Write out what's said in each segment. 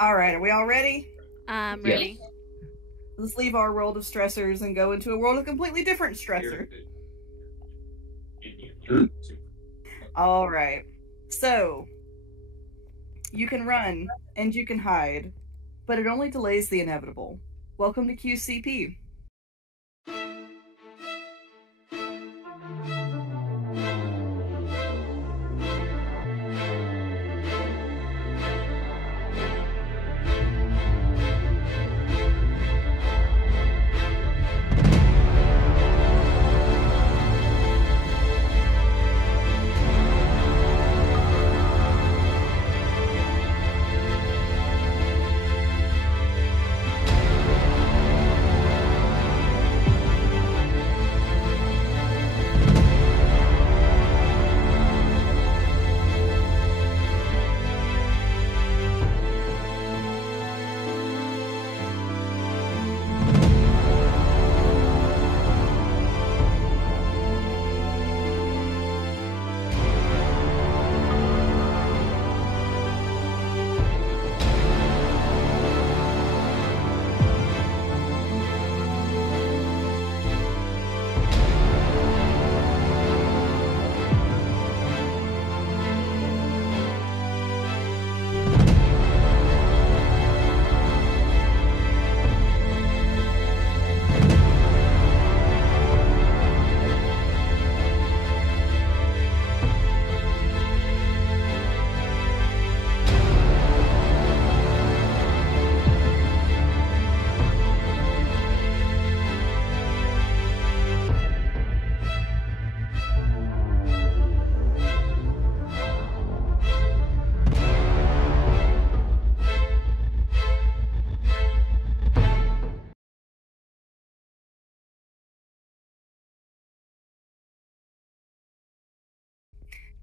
Alright, are we all ready? Ready. Let's leave our world of stressors and go into a world of completely different stressor. Alright. So, you can run and you can hide, but it only delays the inevitable. Welcome to QCP.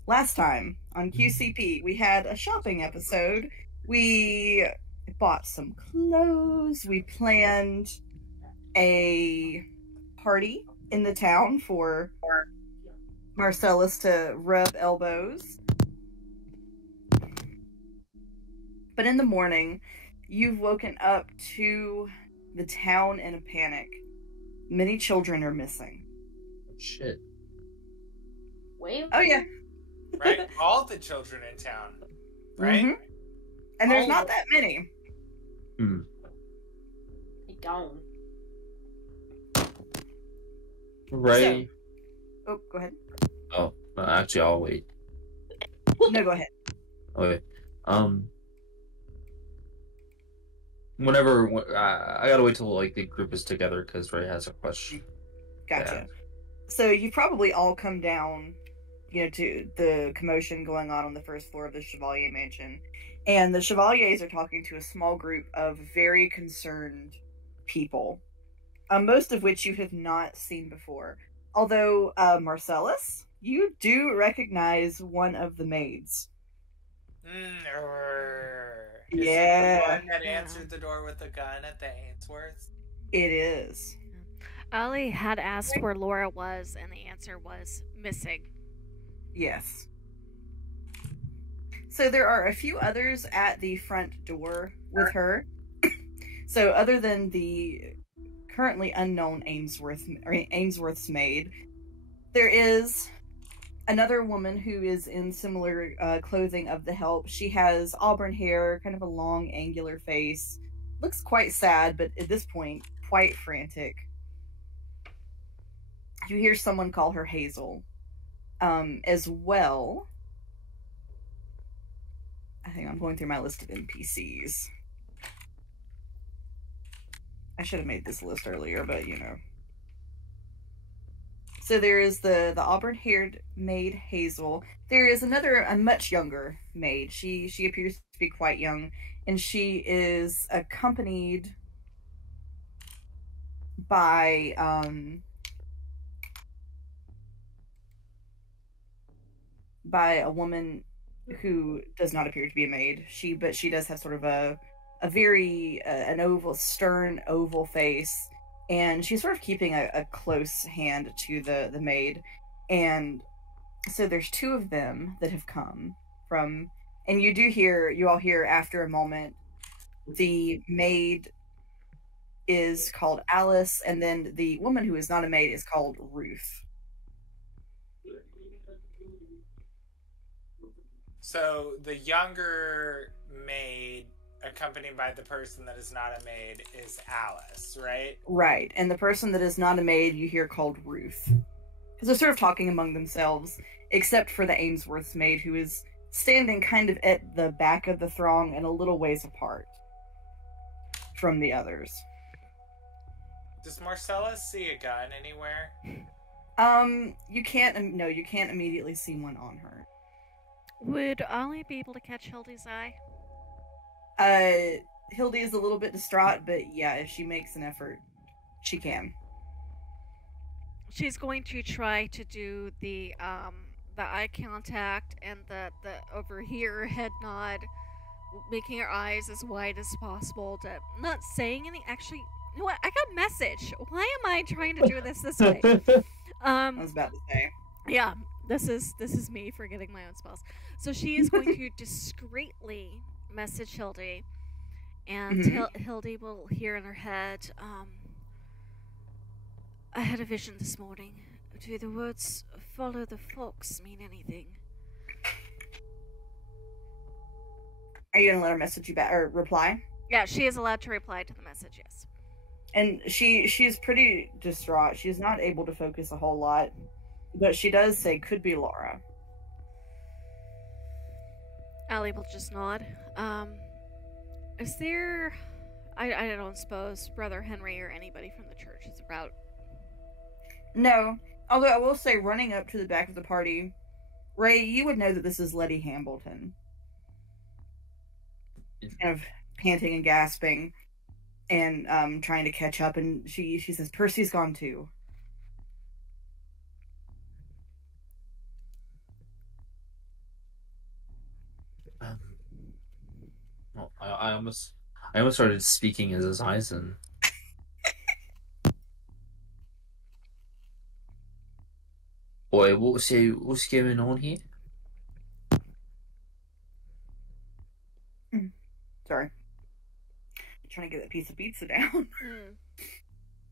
Last time on QCP, we had a shopping episode. We bought some clothes. We planned a party in the town for Marcellus to rub elbows. But in the morning, you've woken up to the town in a panic. Many children are missing. Shit. Wait. Oh, yeah. Right? All the children in town. Right? Mm-hmm. And there's not that many. Hmm. They gone. Right. Oh, go ahead. Oh, actually, I'll wait. No, go ahead. Okay. Whenever I gotta wait till like the group is together because Ray has a question. Gotcha. Yeah. So you probably all come down, to the commotion going on the first floor of the Chevalier Mansion, and the Chevaliers are talking to a small group of very concerned people, most of which you have not seen before. Although, Marcellus, you do recognize one of the maids. Is yeah. it the one that answered the door with the gun at the Ainsworth? It is. Ollie had asked where Laura was, and the answer was missing. Yes. So there are a few others at the front door with her. So other than the currently unknown Ainsworth's maid, there is another woman who is in similar clothing of the help. She has auburn hair, kind of a long, angular face. Looks quite sad, but at this point, quite frantic. You hear someone call her Hazel. As well, I think I'm going through my list of NPCs. I should have made this list earlier, but So there is the auburn-haired maid Hazel. There is a much younger maid. She appears to be quite young, and she is accompanied by a woman who does not appear to be a maid. But she does have sort of a very stern oval face, and she's sort of keeping a close hand to the maid. And so there's two of them that have come from And you all hear after a moment, the maid is called Alice, and then the woman who is not a maid is called Ruth. So the younger maid, accompanied by the person that is not a maid, is Alice, right? Right, and the person that is not a maid you hear called Ruth. Because they're sort of talking among themselves, except for the Ainsworth's maid, who is standing kind of at the back of the throng and a little ways apart from the others. Does Marcella see a gun anywhere? You can't immediately see one on her. Would Ollie be able to catch Hildy's eye? Hildy is a little bit distraught, but yeah, if she makes an effort, she can. She's going to try to do the eye contact and the over here head nod, making her eyes as wide as possible, to not saying any. Actually, you know what? I got a message. Why am I trying to do this way? I was about to say. Yeah, this is me forgetting my own spells. So she is going to discreetly message Hildy, and Hildy will hear in her head, I had a vision this morning. Do the words "follow the fox" mean anything? Are you gonna let her message you back or reply? Yeah, she is allowed to reply to the message, yes. And she's pretty distraught. She's not able to focus a whole lot, but she does say, "Could be Laura." Allie will just nod. Is there... I don't suppose Brother Henry or anybody from the church is about... No. Although I will say, running up to the back of the party, Ray, you would know that this is Letty Hambleton. Kind of panting and gasping and trying to catch up, and she says, "Percy's gone too." Well, I almost started speaking as his eyes, and boy, what's going on here? Sorry. Trying to get that piece of pizza down.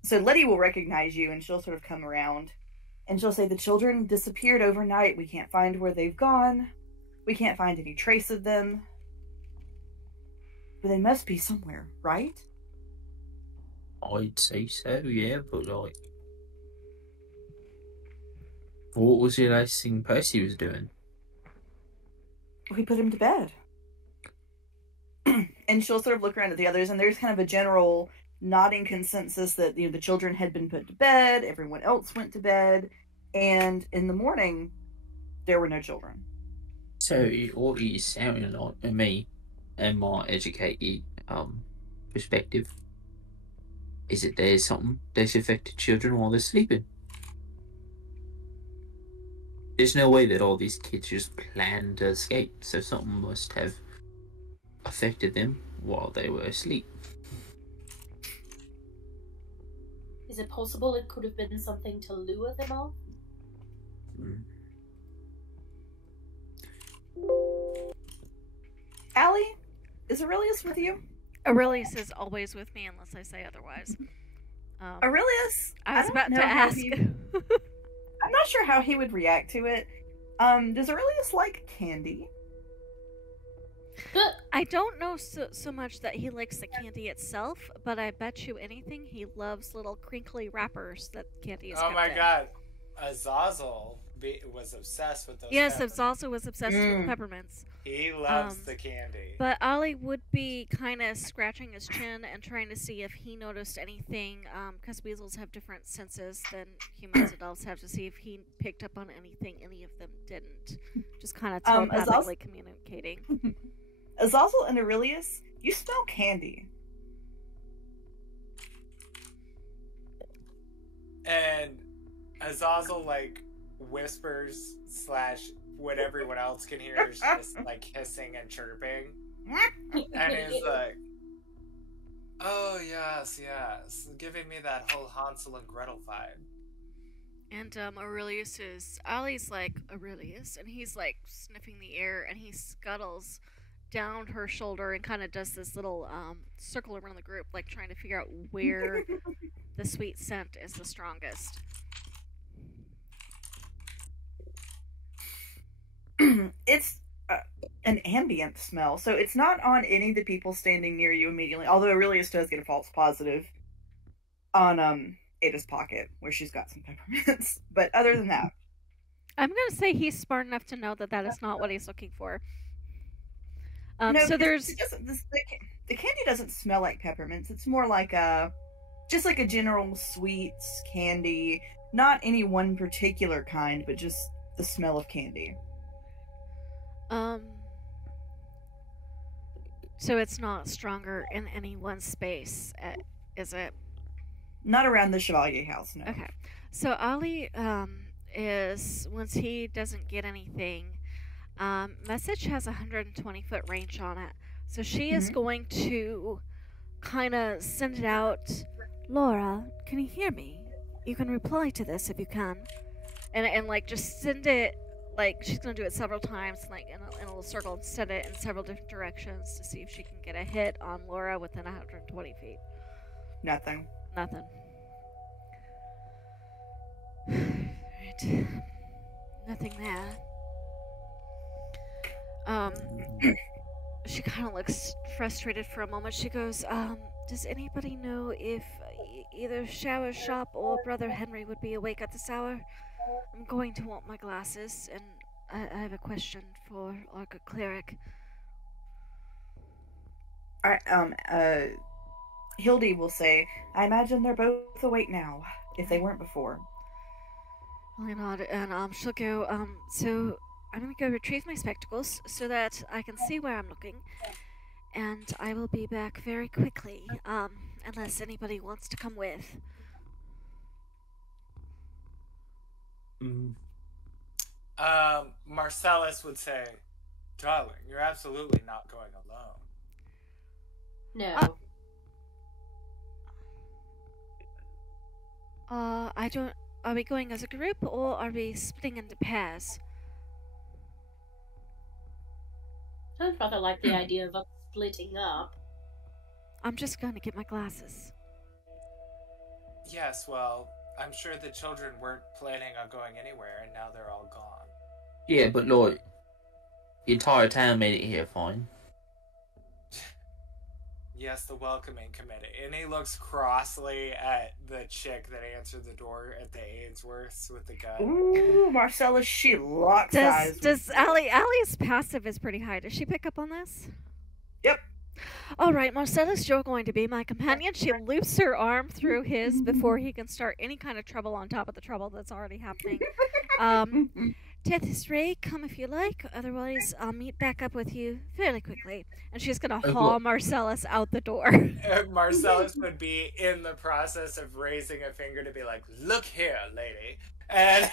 So Letty will recognize you, and she'll sort of come around, and she'll say, "The children disappeared overnight. We can't find where they've gone. We can't find any trace of them. But they must be somewhere, right?" I'd say so, yeah, but like, what was the last thing Percy was doing? We put him to bed. And she'll sort of look around at the others, and there's kind of a general nodding consensus that, the children had been put to bed, everyone else went to bed, and in the morning, there were no children. So what are you sounding like to me, and my educated perspective, is that there's something that's affected children while they're sleeping. There's no way that all these kids just planned to escape, so something must have affected them while they were asleep. Is it possible it could have been something to lure them off? Allie, is Aurelius with you? Aurelius is always with me unless I say otherwise. Aurelius? I was about don't to know how ask. I'm not sure how he would react to it. Does Aurelius like candy? I don't know so much that he likes the candy itself, but I bet you anything he loves little crinkly wrappers that candy is Oh kept my in. god. Azazel was obsessed with those Yes, peppermints. Azazel was obsessed with peppermints. He loves the candy. But Ollie would be kind of scratching his chin and trying to see if he noticed anything, because weasels have different senses than humans and elves have, to see if he picked up on anything any of them didn't. Just kind of telepathically communicating. Azazel and Aurelius, you smell candy. And Azazel, whispers / what everyone else can hear is just, hissing and chirping. And he's like, "Oh, yes, giving me that whole Hansel and Gretel vibe." And Aurelius is... Ollie's like, "Aurelius?" And he's, sniffing the air, and he scuttles down her shoulder and kind of does this little circle around the group, like trying to figure out where the sweet scent is the strongest. It's an ambient smell, so it's not on any of the people standing near you immediately, although Aurelius does get a false positive on Ada's pocket, where she's got some peppermints. But other than that, I'm going to say he's smart enough to know that that is not what he's looking for. no, So there's... the candy doesn't smell like peppermints. It's more like just like a general sweets candy, not any one particular kind, but just the smell of candy. So it's not stronger in any one space, is it? Not around the Chevalier house, no. Okay. So Ali is, once he doesn't get anything, message has a 120-foot range on it. So she is going to kind of send it out. Laura, can you hear me? You can reply to this if you can. And like, just send it. Like, she's going to do it several times, like, in a little circle, and set it in several different directions to see if she can get a hit on Laura within 120 feet. Nothing. Nothing. Right. Nothing there. She kind of looks frustrated for a moment. She goes, does anybody know if either Shower Shop or Brother Henry would be awake at this hour? I'm going to want my glasses, and I have a question for our good cleric. Hildy will say, I imagine they're both awake now, if they weren't before. I'll nod, and she'll go, so I'm going to go retrieve my spectacles so that I can see where I'm looking, and I will be back very quickly, unless anybody wants to come with. Marcellus would say, darling, you're absolutely not going alone. No. I don't... Are we going as a group, or are we splitting into pairs? I'd rather like the idea of us splitting up. I'm just going to get my glasses. Yes, well, I'm sure the children weren't planning on going anywhere, and now they're all gone. Yeah, but look, the entire town made it here fine. Yes, the welcoming committee. And he looks crossly at the chick that answered the door at the Ainsworths with the gun. Ooh, Marcellus, she locks eyes. Does Allie's passive is pretty high. Does she pick up on this? Yep. Alright, Marcellus, you're going to be my companion. She loops her arm through his before he can start any kind of trouble on top of the trouble that's already happening. Tethys Ray, come if you like. Otherwise, I'll meet back up with you fairly quickly. And she's going to haul Marcellus out the door. Marcellus would be in the process of raising a finger to be like, look here, lady. And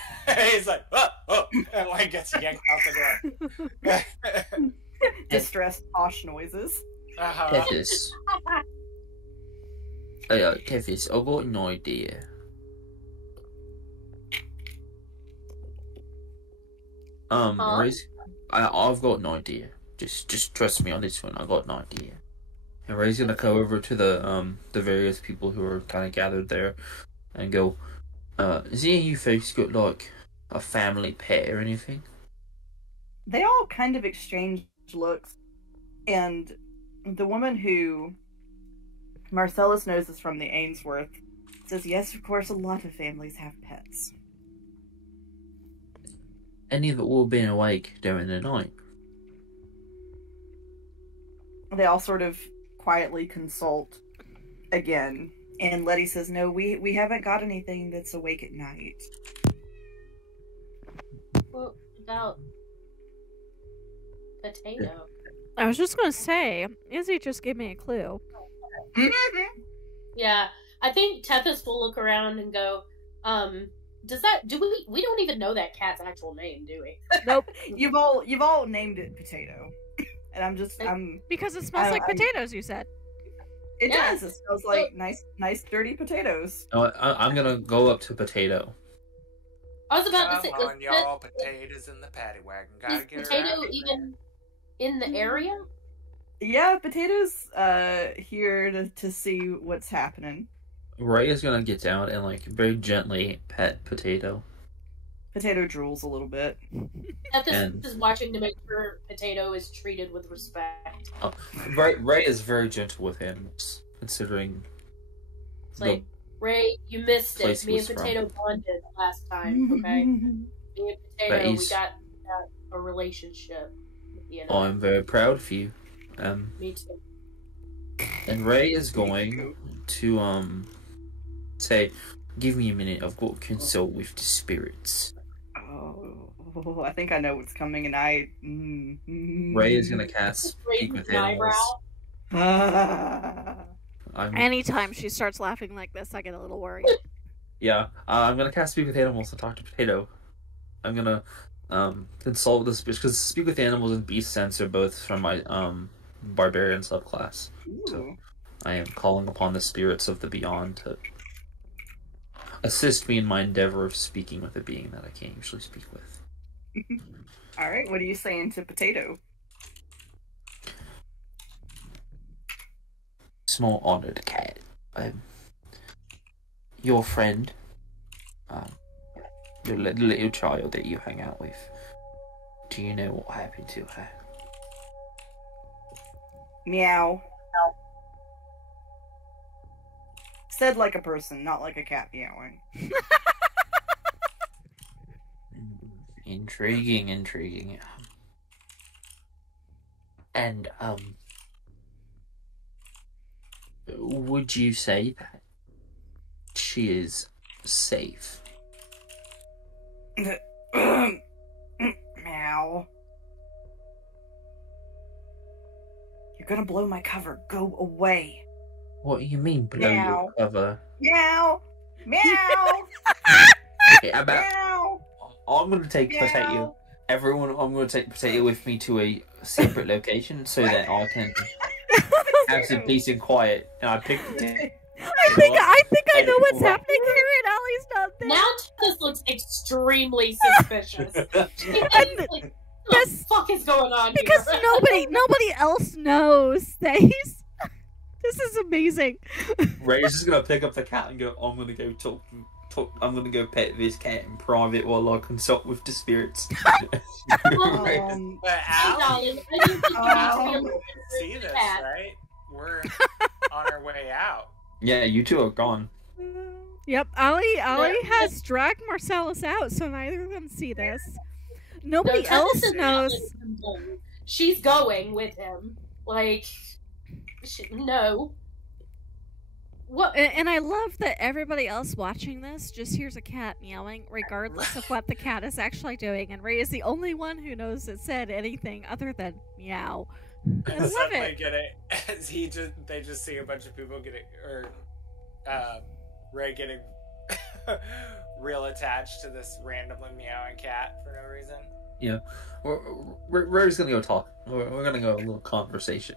he's like, oh, and like gets yanked out the door. Distressed posh noises. Tethys. Tethys, I've got an idea. Ray's, I've got an idea. Just trust me on this one. I got an idea. And Ray's gonna go over to the various people who are kind of gathered there, and go, "Has any of you folks got like a family pet or anything?" They all kind of exchange looks, and the woman who Marcellus knows is from the Ainsworth says, "Yes, of course, a lot of families have pets." Any that all been awake during the night? They all sort of quietly consult again, and Letty says, "No, we haven't got anything that's awake at night." What about Potato? I was just going to say, Izzy just gave me a clue. Yeah, I think Tethys will look around and go, we don't even know that cat's actual name, do we? Nope. You've all named it Potato. And I'm because it smells like potatoes, you said. It does. It smells like nice dirty potatoes. I'm gonna go up to Potato. I was about to say, come on, y'all, potatoes in the paddy wagon. Gotta is get Potato around even in the area? Yeah, Potato's here to see what's happening. Ray is gonna get down and like very gently pet Potato. Potato drools a little bit. Ethis is watching to make sure Potato is treated with respect. Ray is very gentle with animals, considering. It's like, Ray, you missed it. Me and Potato bonded last time, okay? Me and Potato, we got a relationship. You know? I'm very proud of you. Me too. And Ray is going to say, "Give me a minute. I've got to consult with the spirits." Oh, I think I know what's coming, and Ray is gonna cast Speak with Animals. Anytime she starts laughing like this, I get a little worried. Yeah, I'm gonna cast Speak with Animals and talk to Potato. I'm gonna consult the spirits, because Speak with Animals and Beast Sense are both from my Barbarian subclass. So I am calling upon the spirits of the beyond to assist me in my endeavor of speaking with a being that I can't usually speak with. Alright, what are you saying to Potato? Small honored cat. Your friend, the little child that you hang out with, do you know what happened to her? Meow. Said like a person, not like a cat meowing. Intriguing. And, would you say that she is safe? Meow. You're gonna blow my cover. Go away. What do you mean, blow your cover? Meow. Meow. Meow. I'm gonna take Potato. Everyone, I'm gonna take Potato with me to a separate location so that I can have some peace and quiet. And I picked it. I think I know what's happening here, and Allie's not there. Now this looks extremely suspicious. Like, what the fuck is going on here? Because nobody else knows that he's. This is amazing. Ray's just gonna pick up the cat and go, I'm gonna go talk. I'm gonna go pet this cat in private while I consult with the spirits. But Al, see this, right? We're on our way out. Yeah, you two are gone. Yep, Allie has dragged Marcellus out, so neither of them see this. Nobody else knows. She's going with him. Like, no. What? And I love that everybody else watching this just hears a cat meowing, regardless of what the cat is actually doing. And Ray is the only one who knows it said anything other than meow. I love it. They just see a bunch of people getting, or Ray getting real attached to this randomly meowing cat for no reason. Yeah, Ray's gonna go talk. We're gonna go a little conversation.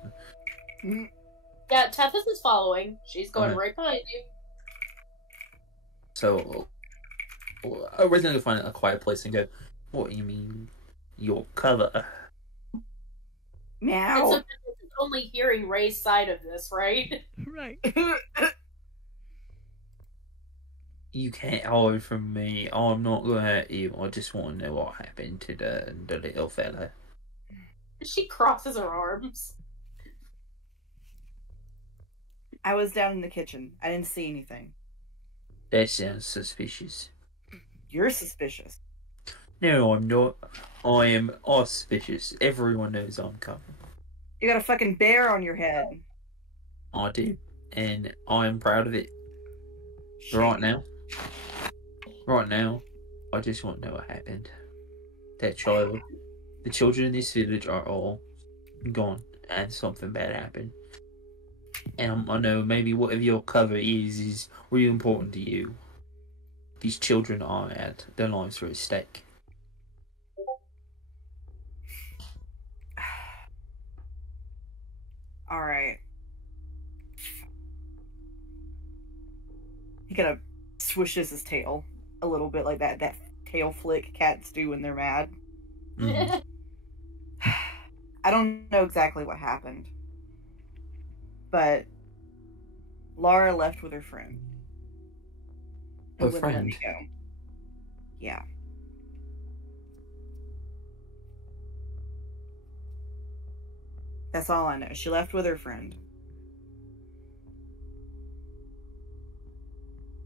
Yeah, Tethys is following. She's going right behind you. So, Ray's gonna go find a quiet place and go, what do you mean, your cover? Meow. And so Tethys is only hearing Ray's side of this, right? Right. You can't hide from me. I'm not gonna hurt you. I just want to know what happened to the little fella. She crosses her arms. I was down in the kitchen. I didn't see anything. That sounds suspicious. You're suspicious. No, I'm not. I am auspicious. Everyone knows I'm coming. You got a fucking bear on your head. I do. And I am proud of it. Right now, I just want to know what happened. That child, the children in this village are all gone, and something bad happened. And I know maybe whatever your cover is really important to you. These children are at their lives are at stake. Alright. He kind of swishes his tail a little bit, like that tail flick cats do when they're mad. Mm-hmm. I don't know exactly what happened. but Laura left with her friend. Her friend? Let me go. Yeah. That's all I know. She left with her friend.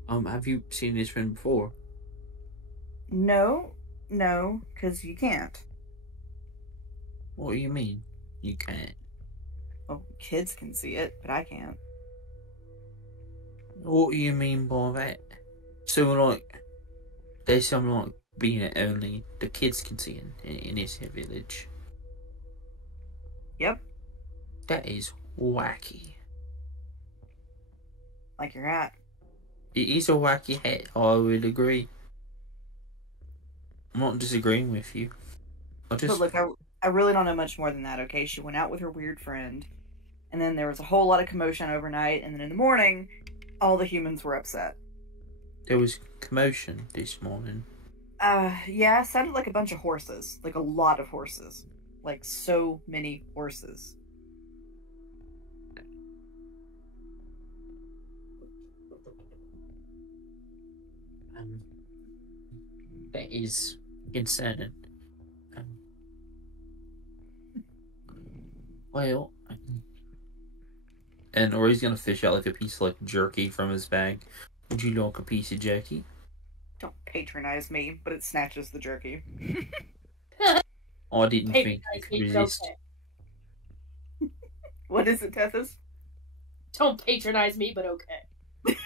Have you seen this friend before? No, because you can't. What do you mean? You can't? Well, kids can see it, but I can't. What do you mean by that? So, like, there's some, like, being that only the kids can see in this village. Yep. That is wacky. Like your hat. It is a wacky hat, I would agree. I'm not disagreeing with you. But look, I really don't know much more than that, okay? She went out with her weird friend, and then there was a whole lot of commotion overnight, and then in the morning, all the humans were upset. There was commotion this morning. Yeah, it sounded like a bunch of horses. Like a lot of horses. Like so many horses. That is insane. Well, and or he's gonna fish out like a piece of like jerky from his bag. Would you like a piece of jerky? Don't patronize me, but it snatches the jerky. I didn't think you could resist. Okay. What is it, Tethys? Don't patronize me, but okay.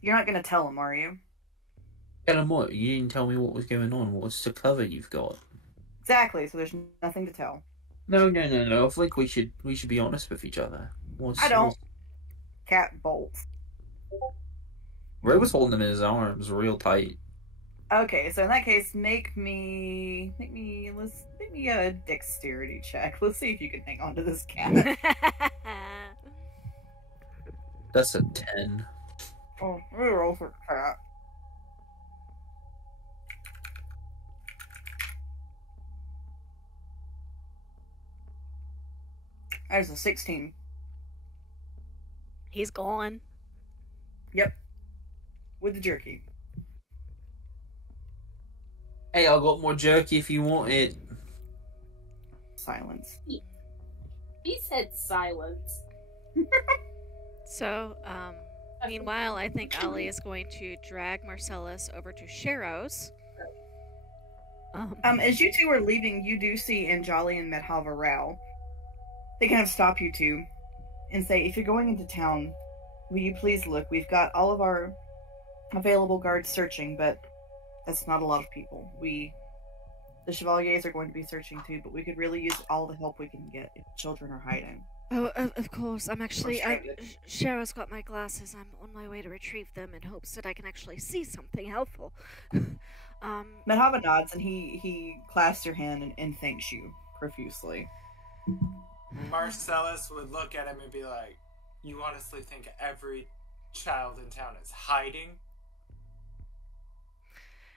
You're not gonna tell him, are you? Tell him what? You didn't tell me what was going on. What's the cover you've got? Exactly, so there's nothing to tell. No. I think we should be honest with each other. I don't. Cat bolts. Ray was holding him in his arms real tight. Okay, so in that case, make me a dexterity check. Let's see if you can hang on to this cat. That's a 10. Oh, let me roll for cat. There's a 16. He's gone. Yep. With the jerky. Hey, I got more jerky if you want it. Silence. He said silence. So, meanwhile, I think Ali is going to drag Marcellus over to Sharrow's. As you two are leaving, you do see Anjali and Medhava Rao. They kind of stop you two and say, if you're going into town, will you please look? We've got all of our available guards searching, but that's not a lot of people. The Chevaliers are going to be searching too, but we could really use all the help we can get if children are hiding. Oh, of course. Sharrow's got my glasses. I'm on my way to retrieve them in hopes that I can actually see something helpful. Medhava nods and he clasps your hand and thanks you profusely. Marcellus would look at him and be like, you honestly think every child in town is hiding?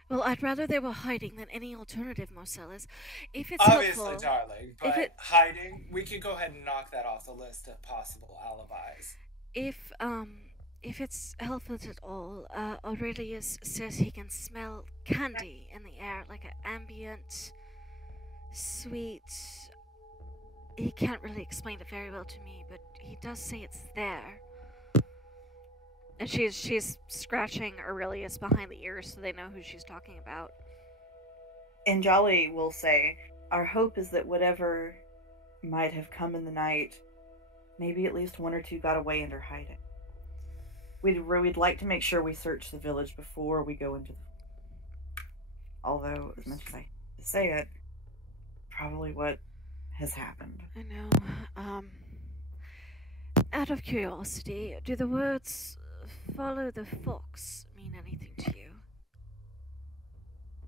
Well, I'd rather they were hiding than any alternative, Marcellus. If it's obviously, helpful, darling, but hiding, we could go ahead and knock that off the list of possible alibis. If it's helpful at all, Aurelius says he can smell candy in the air, like an ambient, sweet... He can't really explain it very well to me, but he does say it's there. And she's scratching Aurelius behind the ears so they know who she's talking about. Anjali will say, our hope is that whatever might have come in the night, maybe at least one or two got away and are hiding. We'd like to make sure we search the village before we go into the... Although, as much as I say it, probably what has happened. I know. Out of curiosity, do the words "follow the fox" mean anything to you?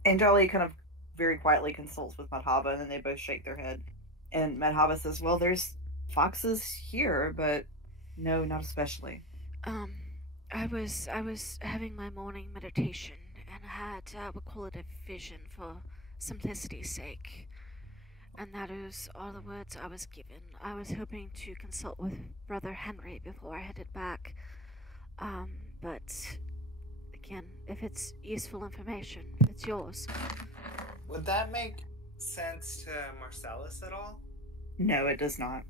Anjali kind of very quietly consults with Medhava, and then they both shake their head. And Medhava says, well, there's foxes here, but no, not especially. I was having my morning meditation, and I had, we'll call it a vision for simplicity's sake. And that is all the words I was given. I was hoping to consult with Brother Henry before I headed back. But again, if it's useful information, it's yours. Would that make sense to Marcellus at all? No, it does not.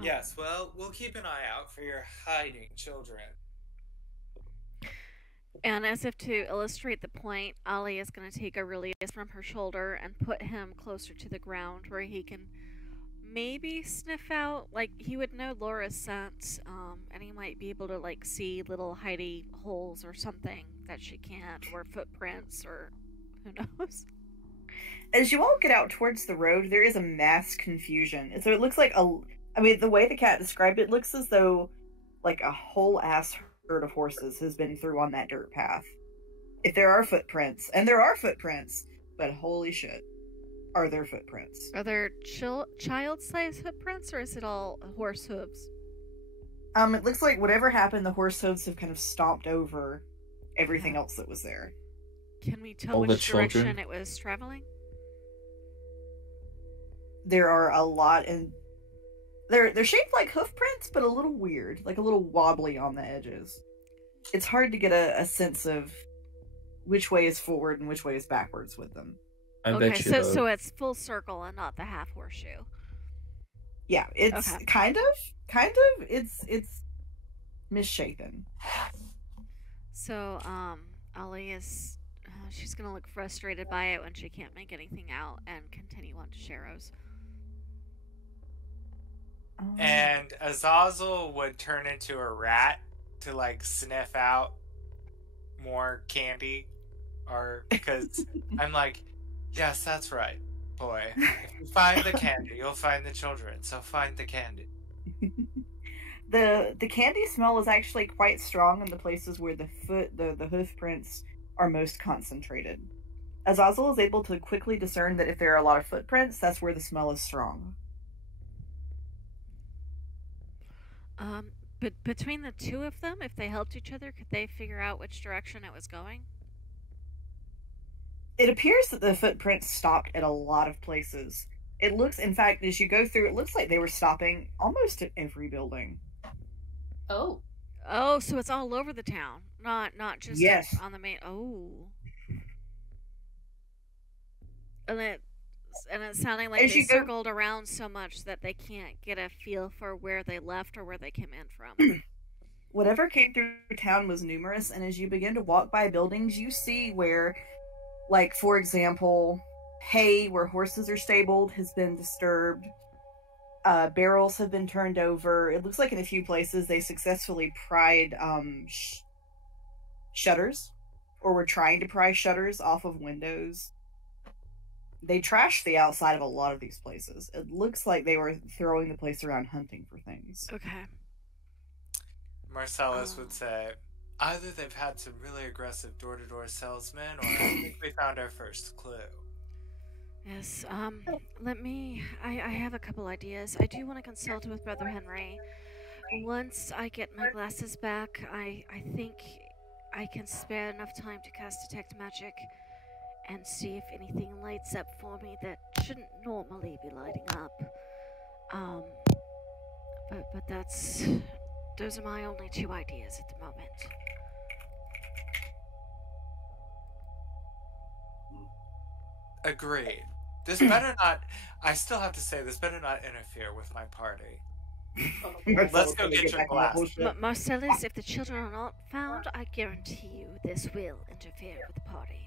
Yes, well, we'll keep an eye out for your hiding children. And as if to illustrate the point, Ollie is going to take Aurelius from her shoulder and put him closer to the ground where he can maybe sniff out, like, he would know Laura's scent, and he might be able to, like, see little hidey holes or something that she can't, or footprints, or who knows. As you all get out towards the road, there is a mass confusion. So it looks like the way the cat described it looks as though, like, a whole ass herd of horses has been through on that dirt path. If there are footprints, and there are footprints, but holy shit, are there footprints? Are there child-sized footprints, or is it all horse hooves? It looks like whatever happened, the horse hooves have kind of stomped over everything else that was there. Can we tell which direction it was traveling? There are a lot, and they're shaped like hoof prints, but a little weird, like a little wobbly on the edges. It's hard to get a sense of which way is forward and which way is backwards with them. So it's full circle and not the half horseshoe. Yeah, it's kind of. It's misshapen. So, Ollie is she's gonna look frustrated by it when she can't make anything out and continue on to Sharrow's. And Azazel would turn into a rat to, like, sniff out more candy, or because I'm like, yes, that's right, boy. If you find the candy, you'll find the children. So find the candy. The candy smell is actually quite strong in the places where the hoof prints are most concentrated. Azazel is able to quickly discern that if there are a lot of footprints, that's where the smell is strong. But between the two of them, if they helped each other, could they figure out which direction it was going? It appears that the footprints stopped at a lot of places. It looks, in fact, as you go through, it looks like they were stopping almost at every building. Oh, so it's all over the town, not just on the main. Oh, and it's sounding like they circled around so much that they can't get a feel for where they left or where they came in from. Whatever came through town was numerous, and as you begin to walk by buildings, you see where, like, for example, hay where horses are stabled has been disturbed. Barrels have been turned over. It looks like in a few places they successfully pried shutters, or were trying to pry shutters off of windows. They trashed the outside of a lot of these places. It looks like they were throwing the place around hunting for things. Okay. Marcellus would say, either they've had some really aggressive door-to-door salesmen, or I think we found our first clue. Yes, I have a couple ideas. I do want to consult with Brother Henry. Once I get my glasses back, I think I can spare enough time to cast Detect Magic and see if anything lights up for me that shouldn't normally be lighting up. But those are my only two ideas at the moment. Agreed. This better not, I still have to say, this better not interfere with my party. Let's go get your glass. Marcellus, if the children are not found, I guarantee you this will interfere with the party.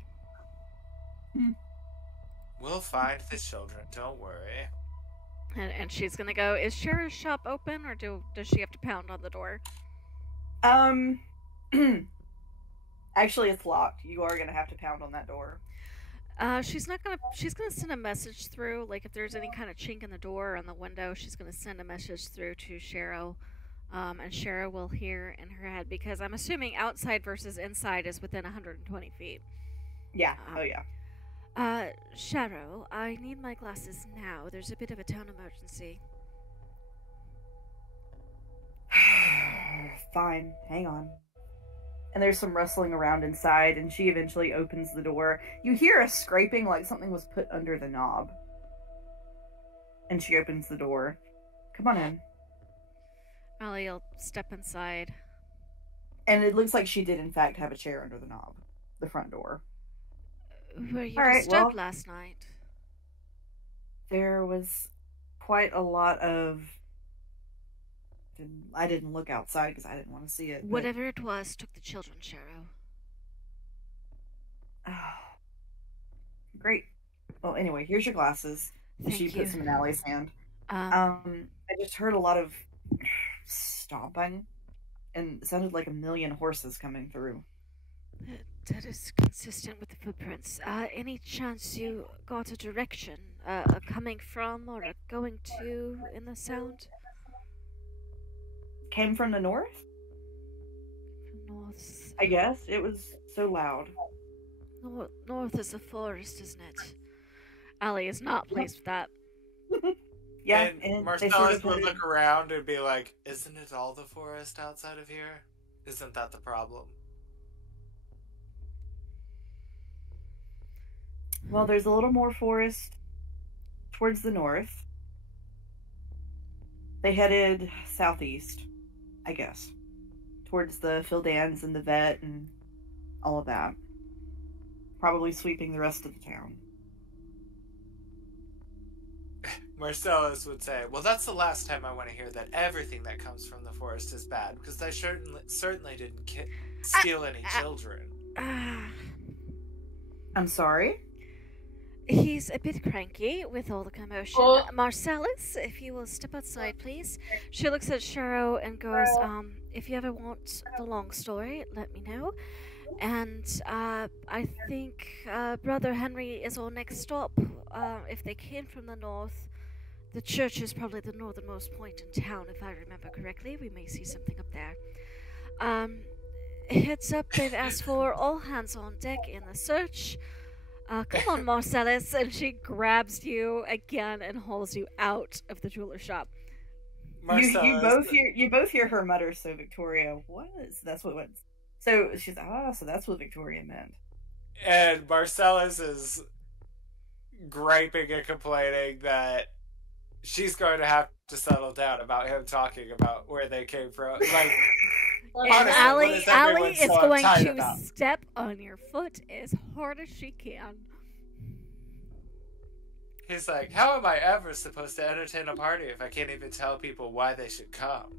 We'll find the children, don't worry. And she's gonna go, is Shara's shop open, or does she have to pound on the door? Actually, it's locked. You are gonna have to pound on that door. She's gonna send a message through, like if there's any kind of chink in the door or on the window, she's gonna send a message through to Sharo, and Sharo will hear in her head, because I'm assuming outside versus inside is within 120 feet. Yeah, oh yeah. Sharo, I need my glasses now. There's a bit of a town emergency. Fine, hang on. And there's some rustling around inside, and she eventually opens the door. You hear a scraping like something was put under the knob. And she opens the door. Come on in. Allie'll step inside. And it looks like she did, in fact, have a chair under the knob. The front door. Were you disturbed last night? There was quite a lot of... I didn't look outside because I didn't want to see it. Whatever it was took the children, Shero. Oh. Great. Well, anyway, here's your glasses. She puts them in Allie's hand. I just heard a lot of stomping, and it sounded like 1,000,000 horses coming through. That is consistent with the footprints. Any chance you got a direction, coming from or going to in the sound? Came from the north? North. I guess. It was so loud. North is a forest, isn't it? Allie is not pleased with that. Yeah, and Marcellus would look around and be like, isn't it all the forest outside of here? Isn't that the problem? Well, there's a little more forest towards the north. They headed southeast, I guess. Towards the Fildans and the vet and all of that. Probably sweeping the rest of the town. Marcellus would say, well, that's the last time I want to hear that everything that comes from the forest is bad, because I certainly didn't steal any children. I'm sorry? He's a bit cranky with all the commotion. Oh. Marcellus, if you will step outside, please. She looks at Shero and goes, if you ever want the long story, let me know. And I think Brother Henry is our next stop. If they came from the north, the church is probably the northernmost point in town, if I remember correctly. We may see something up there. Heads up, they've asked for all hands on deck in the search. Come on, Marcellus. And she grabs you again and hauls you out of the jeweler shop. You both hear her mutter, so Victoria, that's what it was. So she's like, so that's what Victoria meant. And Marcellus is griping and complaining that she's going to have to settle down about him talking about where they came from. Like, and Allie is going to step on your foot as hard as she can. He's like, how am I ever supposed to entertain a party if I can't even tell people why they should come?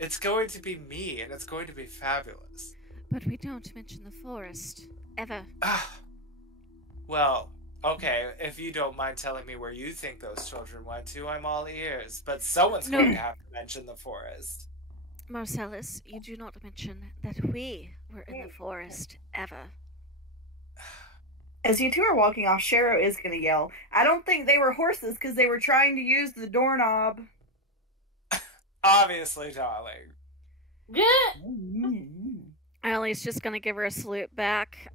It's going to be me, and it's going to be fabulous. But we don't mention the forest. Ever. Well, okay, if you don't mind telling me where you think those children went to, I'm all ears. But someone's going to have to mention the forest. Marcellus, you do not mention that we were in the forest, ever. As you two are walking off, Shero is going to yell, I don't think they were horses because they were trying to use the doorknob. Obviously, darling. Allie's just going to give her a salute back,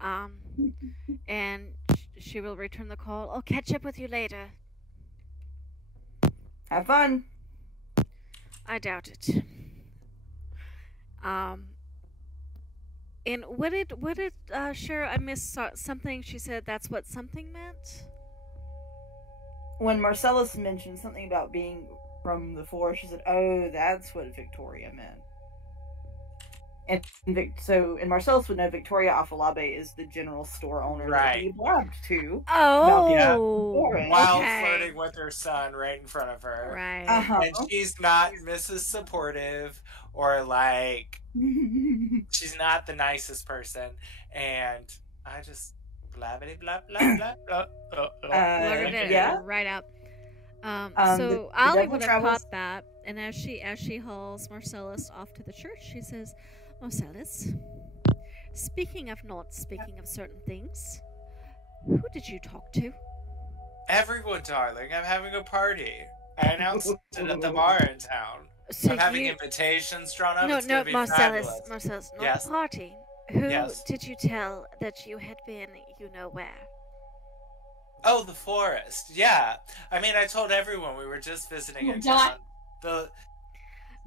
and she will return the call. I'll catch up with you later. Have fun. I doubt it. And what did Shero, I missed something. She said that's what something meant? When Marcellus mentioned something about being from the forest, she said, oh, that's what Victoria meant. And Marcellus would know Victoria Afalabe is the general store owner that he blabbed to. While flirting with her son right in front of her. Right. And she's not Mrs. Supportive or like she's not the nicest person. And I just blabbity blah blah blah blah. Yeah. Right out. So Allie would have caught that, and as she hauls Marcellus off to the church, she says, Marcellus, speaking of not speaking of certain things, who did you talk to? Everyone, darling. I'm having a party. I announced it at the bar in town. So I'm having invitations drawn up. No, Marcellus, not yes. a party. Who did you tell that you had been, you know where? Oh, the forest. Yeah. I mean, I told everyone we were just visiting in town.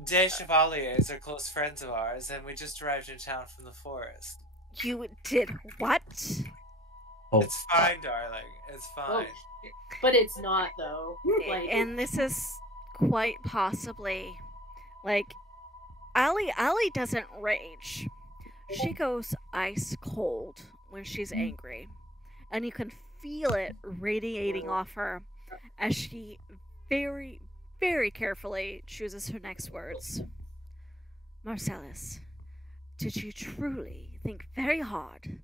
Des Chevaliers are close friends of ours, and we just arrived in town from the forest. You did what? Oh. It's fine, darling. It's fine. Oh, but it's not, though. Like, and this is quite possibly, like, Allie doesn't rage. She goes ice cold when she's angry. And you can feel it radiating off her as she very, very carefully chooses her next words. Marcellus, did you truly think very hard?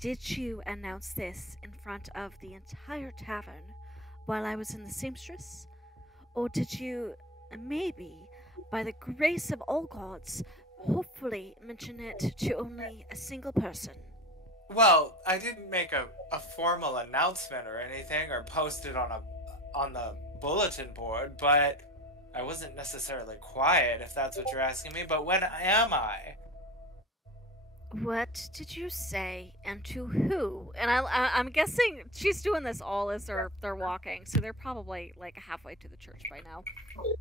Did you announce this in front of the entire tavern while I was in the seamstress? Or did you, maybe, by the grace of all gods, hopefully mention it to only a single person? Well, I didn't make a formal announcement or anything, or post it on the bulletin board, but I wasn't necessarily quiet, if that's what you're asking me. But when am I? What did you say, and to who? And I'm guessing she's doing this all as they're walking, so they're probably like halfway to the church by now.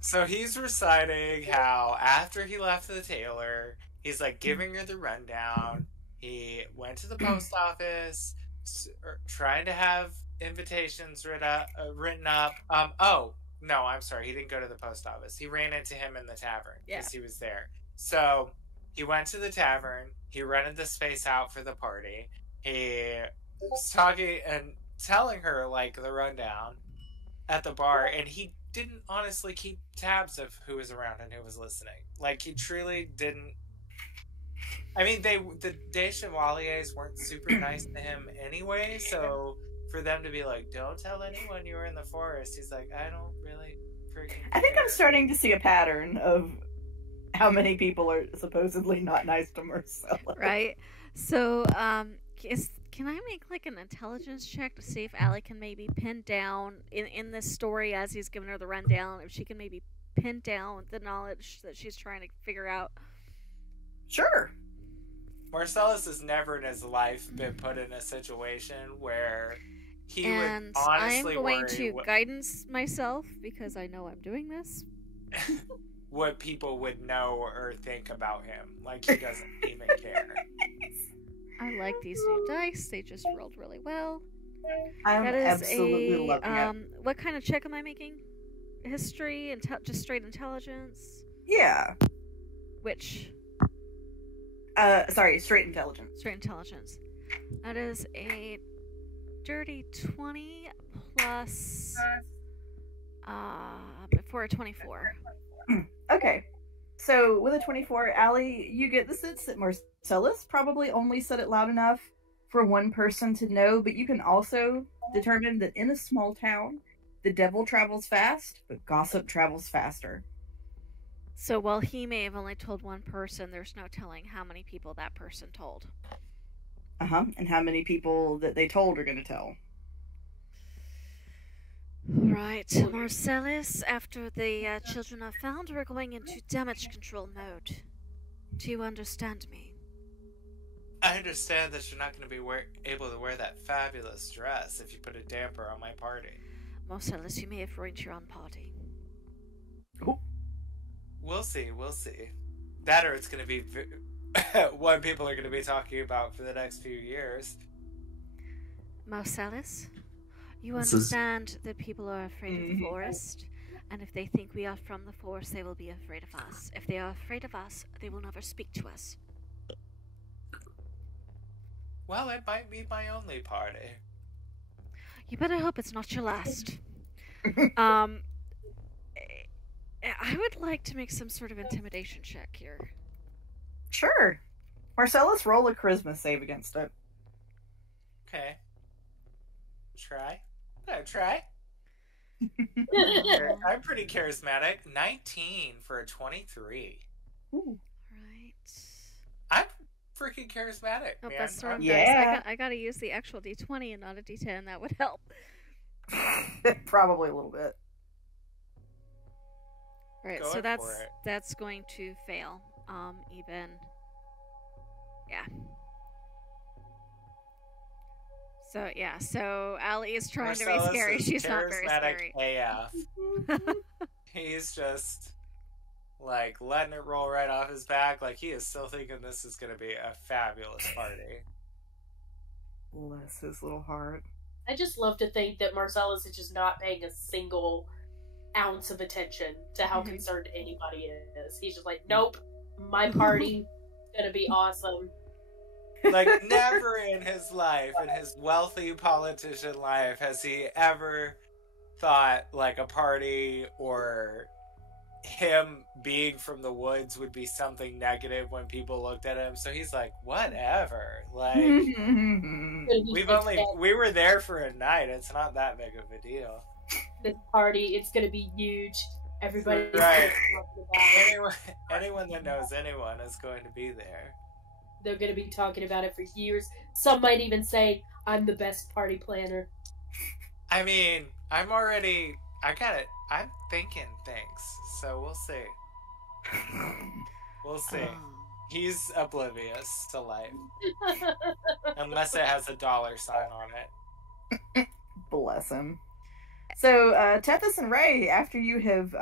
So he's reciting how after he left the tailor, he's like giving her the rundown. He went to the post office, trying to have invitations written up. Oh, no, I'm sorry. He didn't go to the post office. He ran into him in the tavern because he was there. So he went to the tavern. He rented the space out for the party. He was talking and telling her, like, the rundown at the bar, and he didn't honestly keep tabs of who was around and who was listening. Like, he truly didn't. I mean, the Des Chevaliers weren't super nice to him anyway, so for them to be like, don't tell anyone you were in the forest, he's like, I don't really freaking care. I think I'm starting to see a pattern of how many people are supposedly not nice to Marcella. Right. So, can I make like an intelligence check to see if Allie can maybe pin down in this story as he's giving her the rundown, if she can maybe pin down the knowledge that she's trying to figure out? Sure. Marcellus has never in his life been put in a situation where he would honestly I'm going worry to guidance myself because I know I'm doing this. what people would know or think about him. Like, he doesn't even care. I like these new dice. They just rolled really well. I'm absolutely loving it. What kind of check am I making? History and just straight intelligence? Yeah. Which? Sorry, straight intelligence. Straight intelligence. That is a dirty 20 plus for a 24. Okay. So with a 24, Allie, you get the sense that Marcellus probably only said it loud enough for one person to know, but you can also determine that in a small town, the devil travels fast, but gossip travels faster. So while he may have only told one person, there's no telling how many people that person told. And how many people that they told are going to tell. Right, Marcellus, after the children are found, we're going into damage control mode. Do you understand me? I understand that you're not going to be able to wear that fabulous dress if you put a damper on my party. Marcellus, you may have ruined your own party. Ooh. We'll see. That or it's going to be what people are going to be talking about for the next few years. Marcellus, you understand that people are afraid of the forest, and if they think we are from the forest, they will be afraid of us. If they are afraid of us, they will never speak to us. Well, it might be my only party. You better hope it's not your last. I would like to make some sort of intimidation check here. Sure. Marcellus, roll a charisma save against it. Okay. Try. I'm pretty charismatic. 19 for a 23. Ooh. Right. I'm freaking charismatic, Oh, man. that's the wrong Yeah. dice. I gotta use the actual D20 and not a D10. That would help. Probably a little bit. Right, Go so for it. that's going to fail. Even. Yeah. So Allie is trying to be Marcellus scary. is She's not very charismatic scary. AF. He's just like letting it roll right off his back. Like he is still thinking this is going to be a fabulous party. Bless his little heart. I just love to think that Marcellus is just not paying a single ounce of attention to how concerned anybody is. He's just like, nope, my party is gonna be awesome. Like, never in his life, in his wealthy politician life, has he ever thought like a party or him being from the woods would be something negative when people looked at him. So he's like, whatever. Like, we were there for a night. It's not that big of a deal. This party, it's gonna be huge. Everybody, right? Anyone that knows anyone is going to be there. They're gonna be talking about it for years. Some might even say, "I'm the best party planner." I mean, I'm thinking things, so we'll see. We'll see. He's oblivious to life. Unless it has a dollar sign on it. Bless him. So, Tethys and Ray, after you have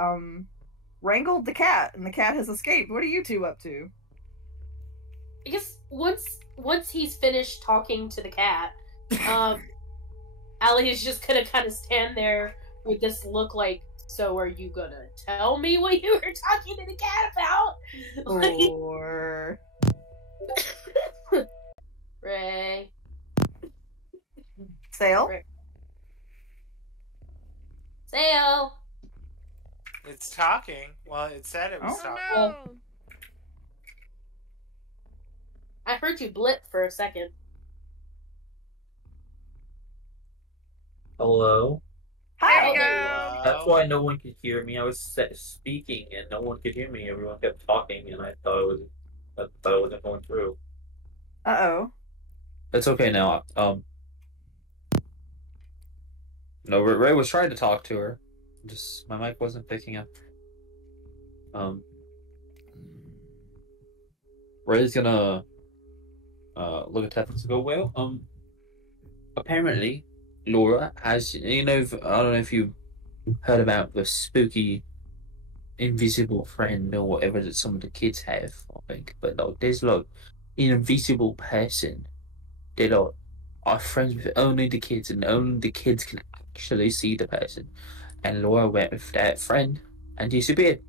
wrangled the cat, and the cat has escaped, what are you two up to? I guess once he's finished talking to the cat, Allie is just gonna kind of stand there with this look like, so are you gonna tell me what you were talking to the cat about? Or... Ray. Sail? Sail! It's talking. Well, it said it was talking. No. I heard you blip for a second. Hello? Hi! Hello. That's why no one could hear me. I was speaking and no one could hear me. Everyone kept talking and I thought it wasn't going through. Uh-oh. It's okay now. No, Ray was trying to talk to her. Just my mic wasn't picking up. Ray's gonna look at Tethys and go, well, apparently Laura has, I don't know if you heard about the spooky invisible friend or whatever that some of the kids have, I think, but there's an invisible person that are friends with only the kids, and only the kids can actually see the person. And Laura went with that friend and disappeared.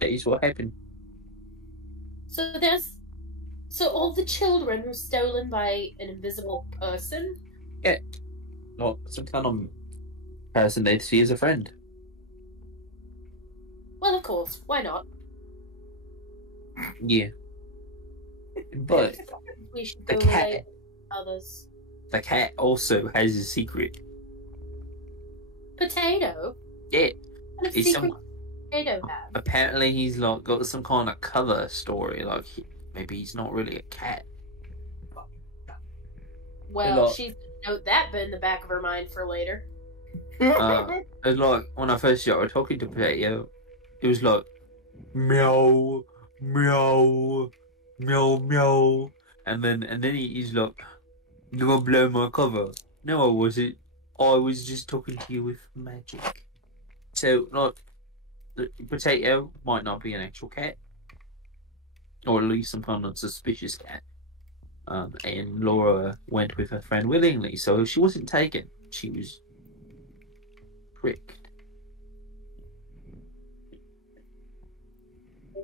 That is what happened. So all the children were stolen by an invisible person? Yeah. Not some kind of person they see as a friend. Well, of course. Why not? Yeah. But we should the go cat, others. The cat also has a secret. Potato? Yeah. What a secret Potato have? Apparently he's got some kind of cover story, maybe he's not really a cat. Well, she's gonna note that bit in the back of her mind for later. It's when I first started talking to Potato, it was like meow, meow, meow, meow, and then he's like, "You gonna blow my cover?" No, I wasn't. I was just talking to you with magic. So, the Potato might not be an actual cat, or at least some kind of suspicious cat. And Laura went with her friend willingly, so she wasn't taken. She was pricked.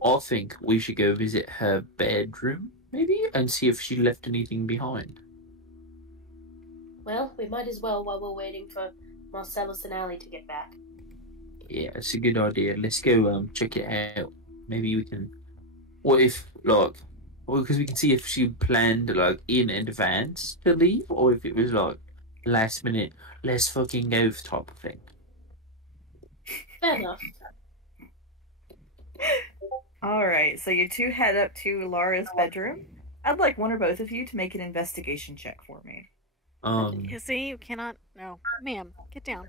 I think we should go visit her bedroom, maybe, and see if she left anything behind. Well, we might as well while we're waiting for Marcellus and Allie to get back. Yeah, it's a good idea. Let's go check it out. Maybe we can... What if, because we can see if she planned, in advance to leave, or if it was, last minute, let's fucking go type of thing. Fair enough. Alright, so you two head up to Laura's bedroom. I'd like one or both of you to make an investigation check for me. You see, you cannot... No. Ma'am, get down.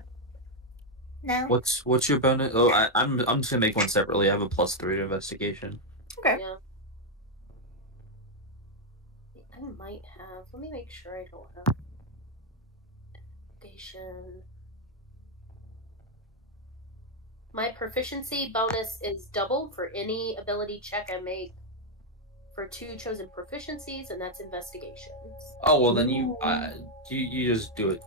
No. What's your bonus? Oh, I'm just gonna make one separately. I have a +3 to investigation. Okay. Yeah. I might have... Let me make sure I don't have... Investigation... My proficiency bonus is double for any ability check I make for 2 chosen proficiencies, and that's investigations. Oh well, then you just do it.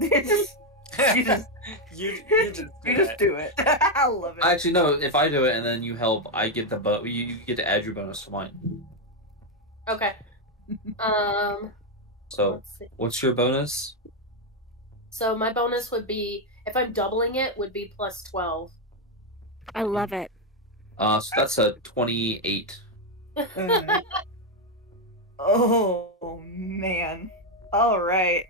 you just do it. I love it. Actually, no. If I do it and then you help, I get the you get to add your bonus to mine. Okay. So, what's your bonus? So my bonus would be, if I'm doubling it, would be plus 12. I love it. So that's a 28. Oh man! All right.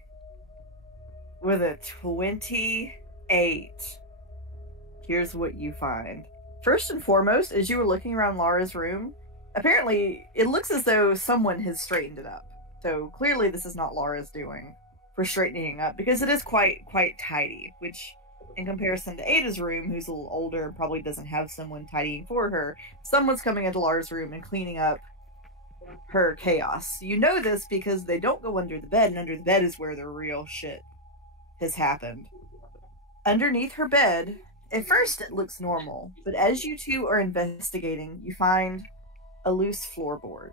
With a 28, here's what you find. First and foremost, as you were looking around Lara's room, apparently it looks as though someone has straightened it up. So clearly this is not Lara's doing for straightening up, because it is quite tidy, which in comparison to Ada's room, who's a little older, probably doesn't have someone tidying for her. Someone's coming into Lara's room and cleaning up her chaos. You know this because they don't go under the bed, and under the bed is where the real shit has happened. Underneath her bed, at first it looks normal, but as you two are investigating, you find a loose floorboard.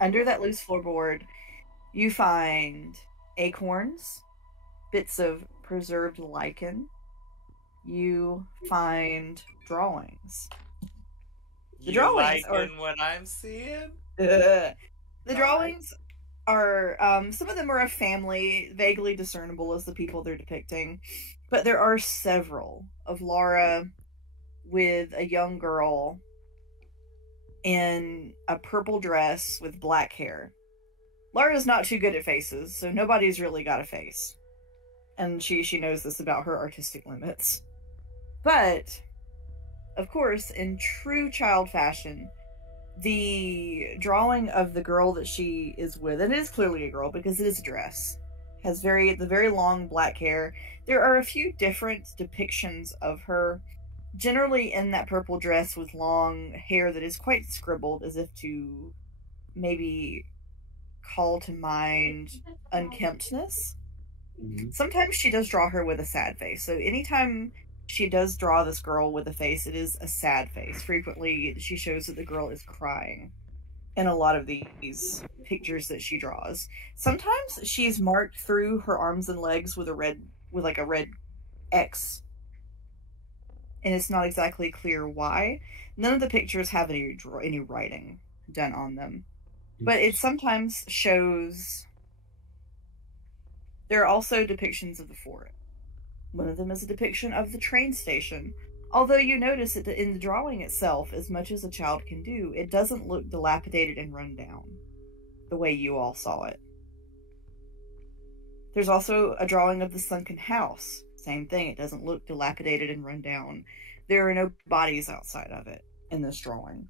Under that loose floorboard, you find acorns, bits of preserved lichen. You find drawings. The drawings are what I'm seeing. The drawings are some of them are a family, vaguely discernible as the people they're depicting, but there are several of Lara with a young girl in a purple dress with black hair. Lara's not too good at faces, so nobody's really got a face. And she knows this about her artistic limits. But, of course, in true child fashion, the drawing of the girl that she is with, and it is clearly a girl because it is a dress, has the very long black hair. There are a few different depictions of her, generally in that purple dress with long hair that is quite scribbled, as if to maybe call to mind unkemptness. Mm-hmm. Sometimes she does draw her with a sad face, so anytime she does draw this girl with a face, it is a sad face. Frequently, she shows that the girl is crying in a lot of these pictures that she draws. Sometimes she's marked through her arms and legs with a red X, and it's not exactly clear why. None of the pictures have any writing done on them, but it sometimes shows. There are also depictions of the forest. One of them is a depiction of the train station. Although you notice that in the drawing itself, as much as a child can do, it doesn't look dilapidated and run down the way you all saw it. There's also a drawing of the sunken house. Same thing, it doesn't look dilapidated and run down. There are no bodies outside of it in this drawing.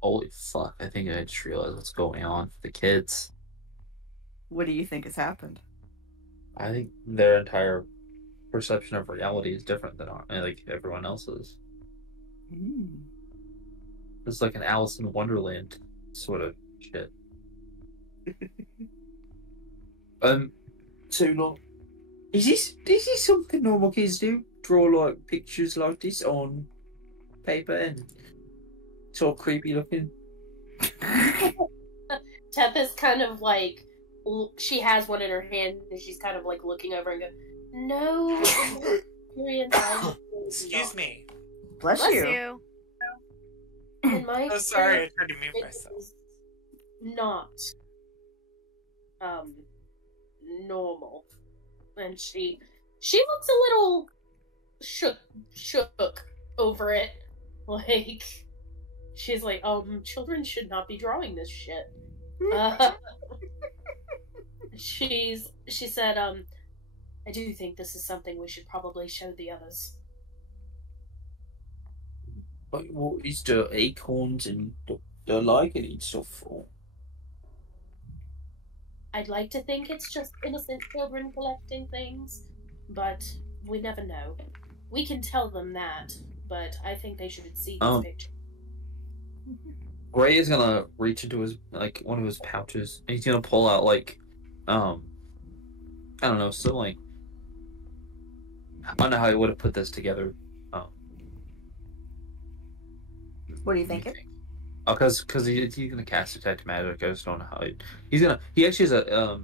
Holy fuck, I think I just realized what's going on for the kids. What do you think has happened? I think their entire perception of reality is different than everyone else's. It's like an Alice in Wonderland sort of shit. So long. Is this something normal kids do? Draw like pictures like this on paper and it's all creepy looking? Tep is kind of like, she has one in her hand and she's kind of like looking over and going, no. Excuse me. Bless you. In my oh, sorry, I tried to mute myself. Not normal. And she looks a little shook over it. Like, she's like, children should not be drawing this shit. She said, I do think this is something we should probably show the others. But what is the acorns and the lichen and stuff for? I'd like to think it's just innocent children collecting things, but we never know. We can tell them that, but I think they should see this picture. Ray is gonna reach into his one of his pouches and he's gonna pull out I don't know, some I don't know how he would have put this together. What do you think? Oh, because he's gonna cast detect magic. I just don't know how he actually has a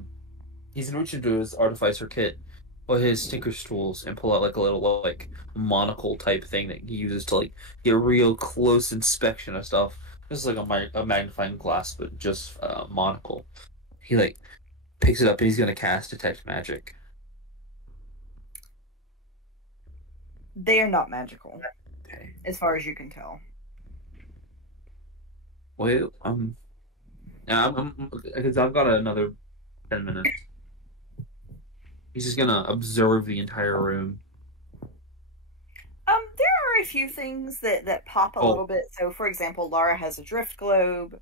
he's gonna reach into his artificer kit or his tinker's tools and pull out like a little like monocle type thing that he uses to like get a real close inspection of stuff. Just like a magnifying glass, but just monocle. He like picks it up and he's gonna cast detect magic. They are not magical, Okay. as far as you can tell. Well, because I've got another 10 minutes. He's just gonna observe the entire room. There are a few things that pop a little bit. So, for example, Lara has a drift globe.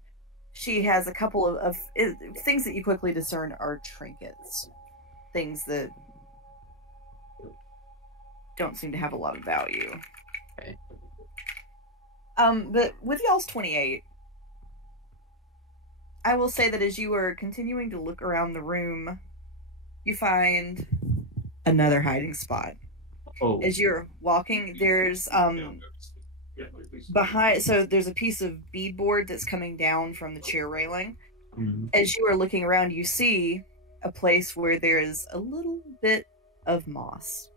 She has a couple of things that you quickly discern are trinkets. Things that don't seem to have a lot of value. Okay. But with y'all's 28, I will say that as you are continuing to look around the room, you find another hiding spot. Oh. As you're walking, there's behind, so there's a piece of beadboard that's coming down from the chair railing. Mm-hmm. As you are looking around, you see a place where there is a little bit of moss,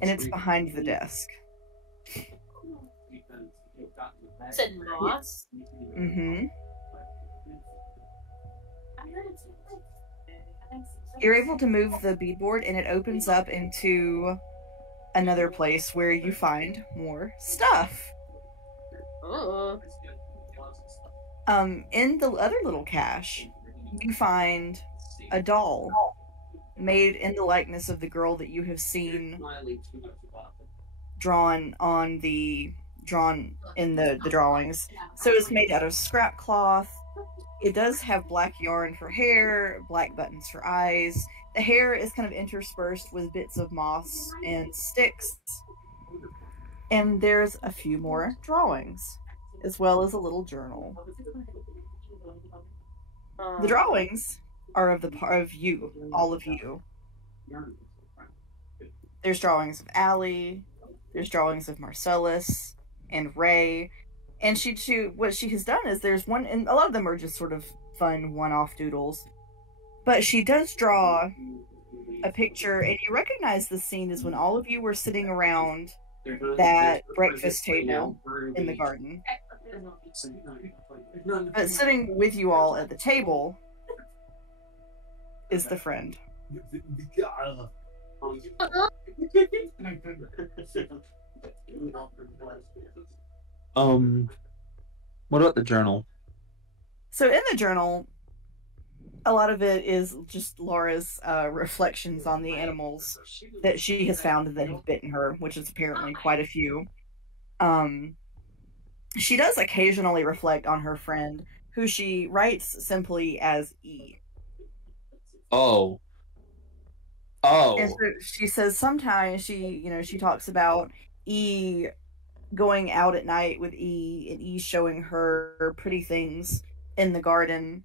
and it's behind the desk. Said moss? Mm-hmm. You're able to move the beadboard, and it opens up into another place where you find more stuff. Oh. In the other little cache, you find a doll made in the likeness of the girl that you have seen drawn in the drawings. So it's made out of scrap cloth. It does have black yarn for hair, black buttons for eyes. The hair is kind of interspersed with bits of moss and sticks. And there's a few more drawings, as well as a little journal. The drawings are of the part of you, all of you. There's drawings of Allie, there's drawings of Marcellus and Ray, and what she has done is there's one, and a lot of them are just sort of fun one-off doodles, but she does draw a picture, and you recognize the scene as when all of you were sitting around that breakfast table in the garden. But sitting with you all at the table is the friend. What about the journal? So in the journal, a lot of it is just Laura's reflections on the animals that she has found that have bitten her, which is apparently quite a few. She does occasionally reflect on her friend, who she writes simply as E. Oh. And so she says sometimes she talks about E going out at night with E, and E showing her pretty things in the garden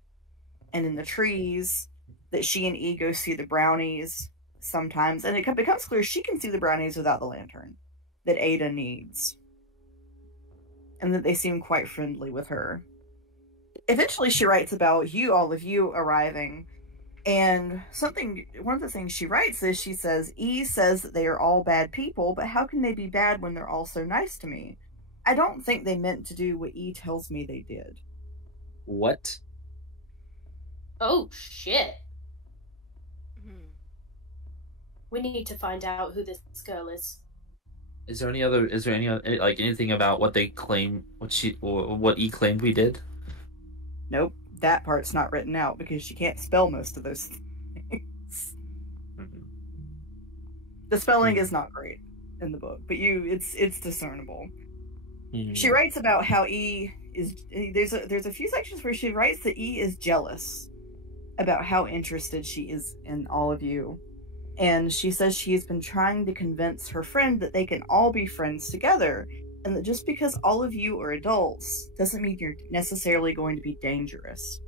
and in the trees, that she and E go see the brownies sometimes, and it becomes clear she can see the brownies without the lantern that Ada needs, and that they seem quite friendly with her. Eventually she writes about all of you arriving, and one of the things she writes is, she says, E says that they are all bad people, but how can they be bad when they're all so nice to me? I don't think they meant to do what E tells me they did. What? Oh, shit. We need to find out who this girl is. Is there any like anything about what they claim, what E claimed we did? Nope, that part's not written out because she can't spell most of those things. Mm-hmm. The spelling is not great in the book, but it's discernible. Mm-hmm. She writes about how E is, there's a few sections where she writes that E is jealous about how interested she is in all of you. And she says she's been trying to convince her friend that they can all be friends together, and that just because all of you are adults doesn't mean you're necessarily going to be dangerous.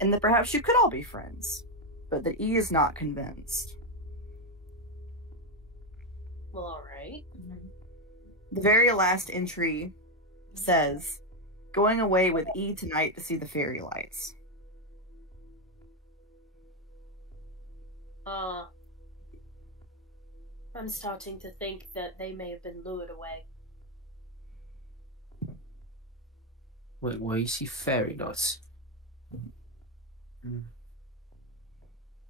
And that perhaps you could all be friends, but that E is not convinced. Well, alright. The very last entry says, going away with E tonight to see the fairy lights. I'm starting to think that they may have been lured away. Wait, where you see fairy lights?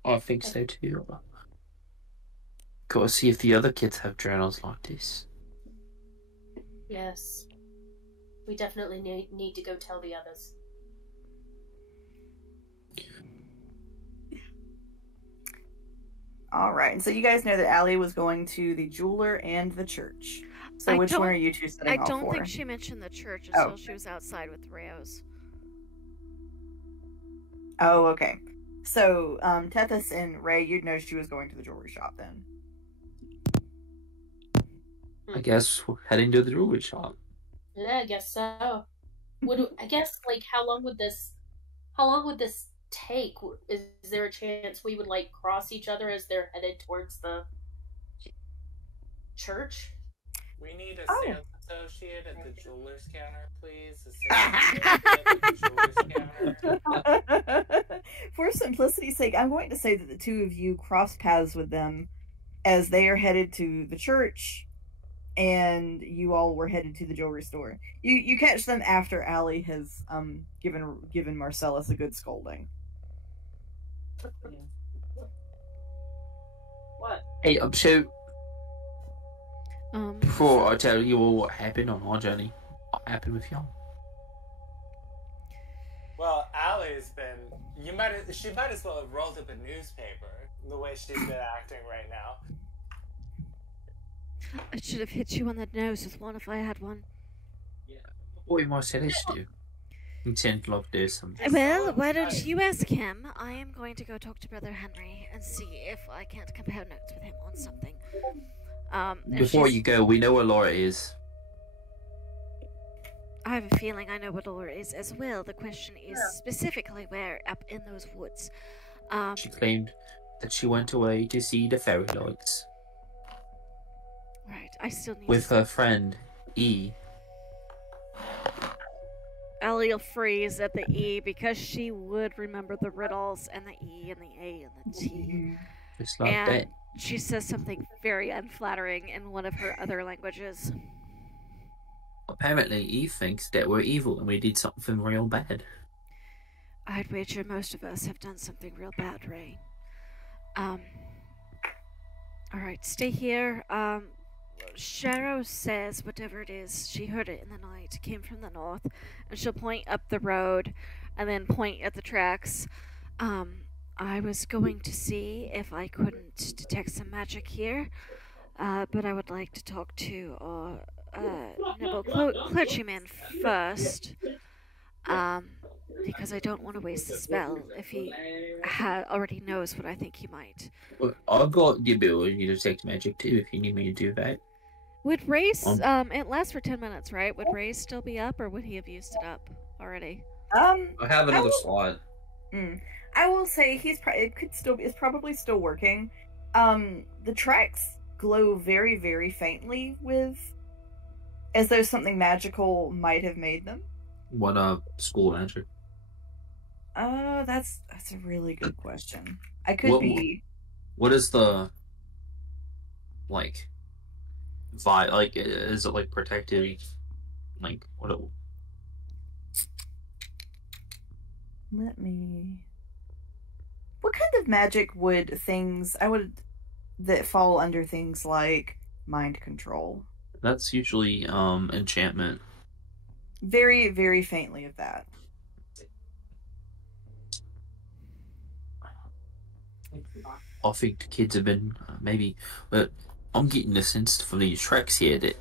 I think so too. Gotta see if the other kids have journals like this. Yes. We definitely need to go tell the others. Alright, and so you guys know that Allie was going to the jeweler and the church. So which one are you two setting off for? I don't think she mentioned the church until she was outside with Reos. Oh, okay. So, Tethys and Ray, you'd know she was going to the jewelry shop then. I guess we're heading to the jewelry shop. Yeah, I guess so. I guess, like, how long would this take? Is there a chance we would, like, cross each other as they're headed towards the church? We need a sales associate at the jeweler's counter, please. A sales associate at the jeweler's counter. For simplicity's sake, I'm going to say that the two of you cross paths with them as they are headed to the church, and you all were headed to the jewelry store. You catch them after Allie has given Marcellus a good scolding. What? Hey, so before I tell you all what happened on our journey, what happened with y'all? Well, Allie's been. She might as well have rolled up a newspaper the way she's been acting right now. I should have hit you on the nose with one if I had one. Yeah. What Marcellus do? You tend to like this. Well, why don't you ask him? I am going to go talk to Brother Henry and see if I can't compare notes with him on something. Before you go, we know where Laura is. I have a feeling I know what Laura is as well. The question is specifically where up in those woods. She claimed that she went away to see the fairy lights. Right, I still need with her friend, E. Ellie will freeze at the E because she would remember the riddles and the E and the A and the T. Just like that. She says something very unflattering in one of her other languages. Apparently, E thinks that we're evil and we did something real bad. I'd wager most of us have done something real bad, Ray. Alright, stay here. Sharo says whatever it is, she heard it in the night, came from the north, and she'll point up the road and then point at the tracks. I was going to see if I couldn't detect some magic here, but I would like to talk to our noble clergyman first, because I don't want to waste a spell if he already knows what I think he might. Well, I've got the ability to detect magic too, if you need me to do that. Would Race, it lasts for 10 minutes, right? Would Race still be up, or would he have used it up already? I have another slot. I will say it's probably still working. The tracks glow very, very faintly as though something magical might have made them. What school magic? That's a really good question. I could be. What is the is it like protective? Like what? What kind of magic would that fall under things like mind control? That's usually enchantment. Very, very faintly of that. I think the kids have been but I'm getting the sense from these tracks here that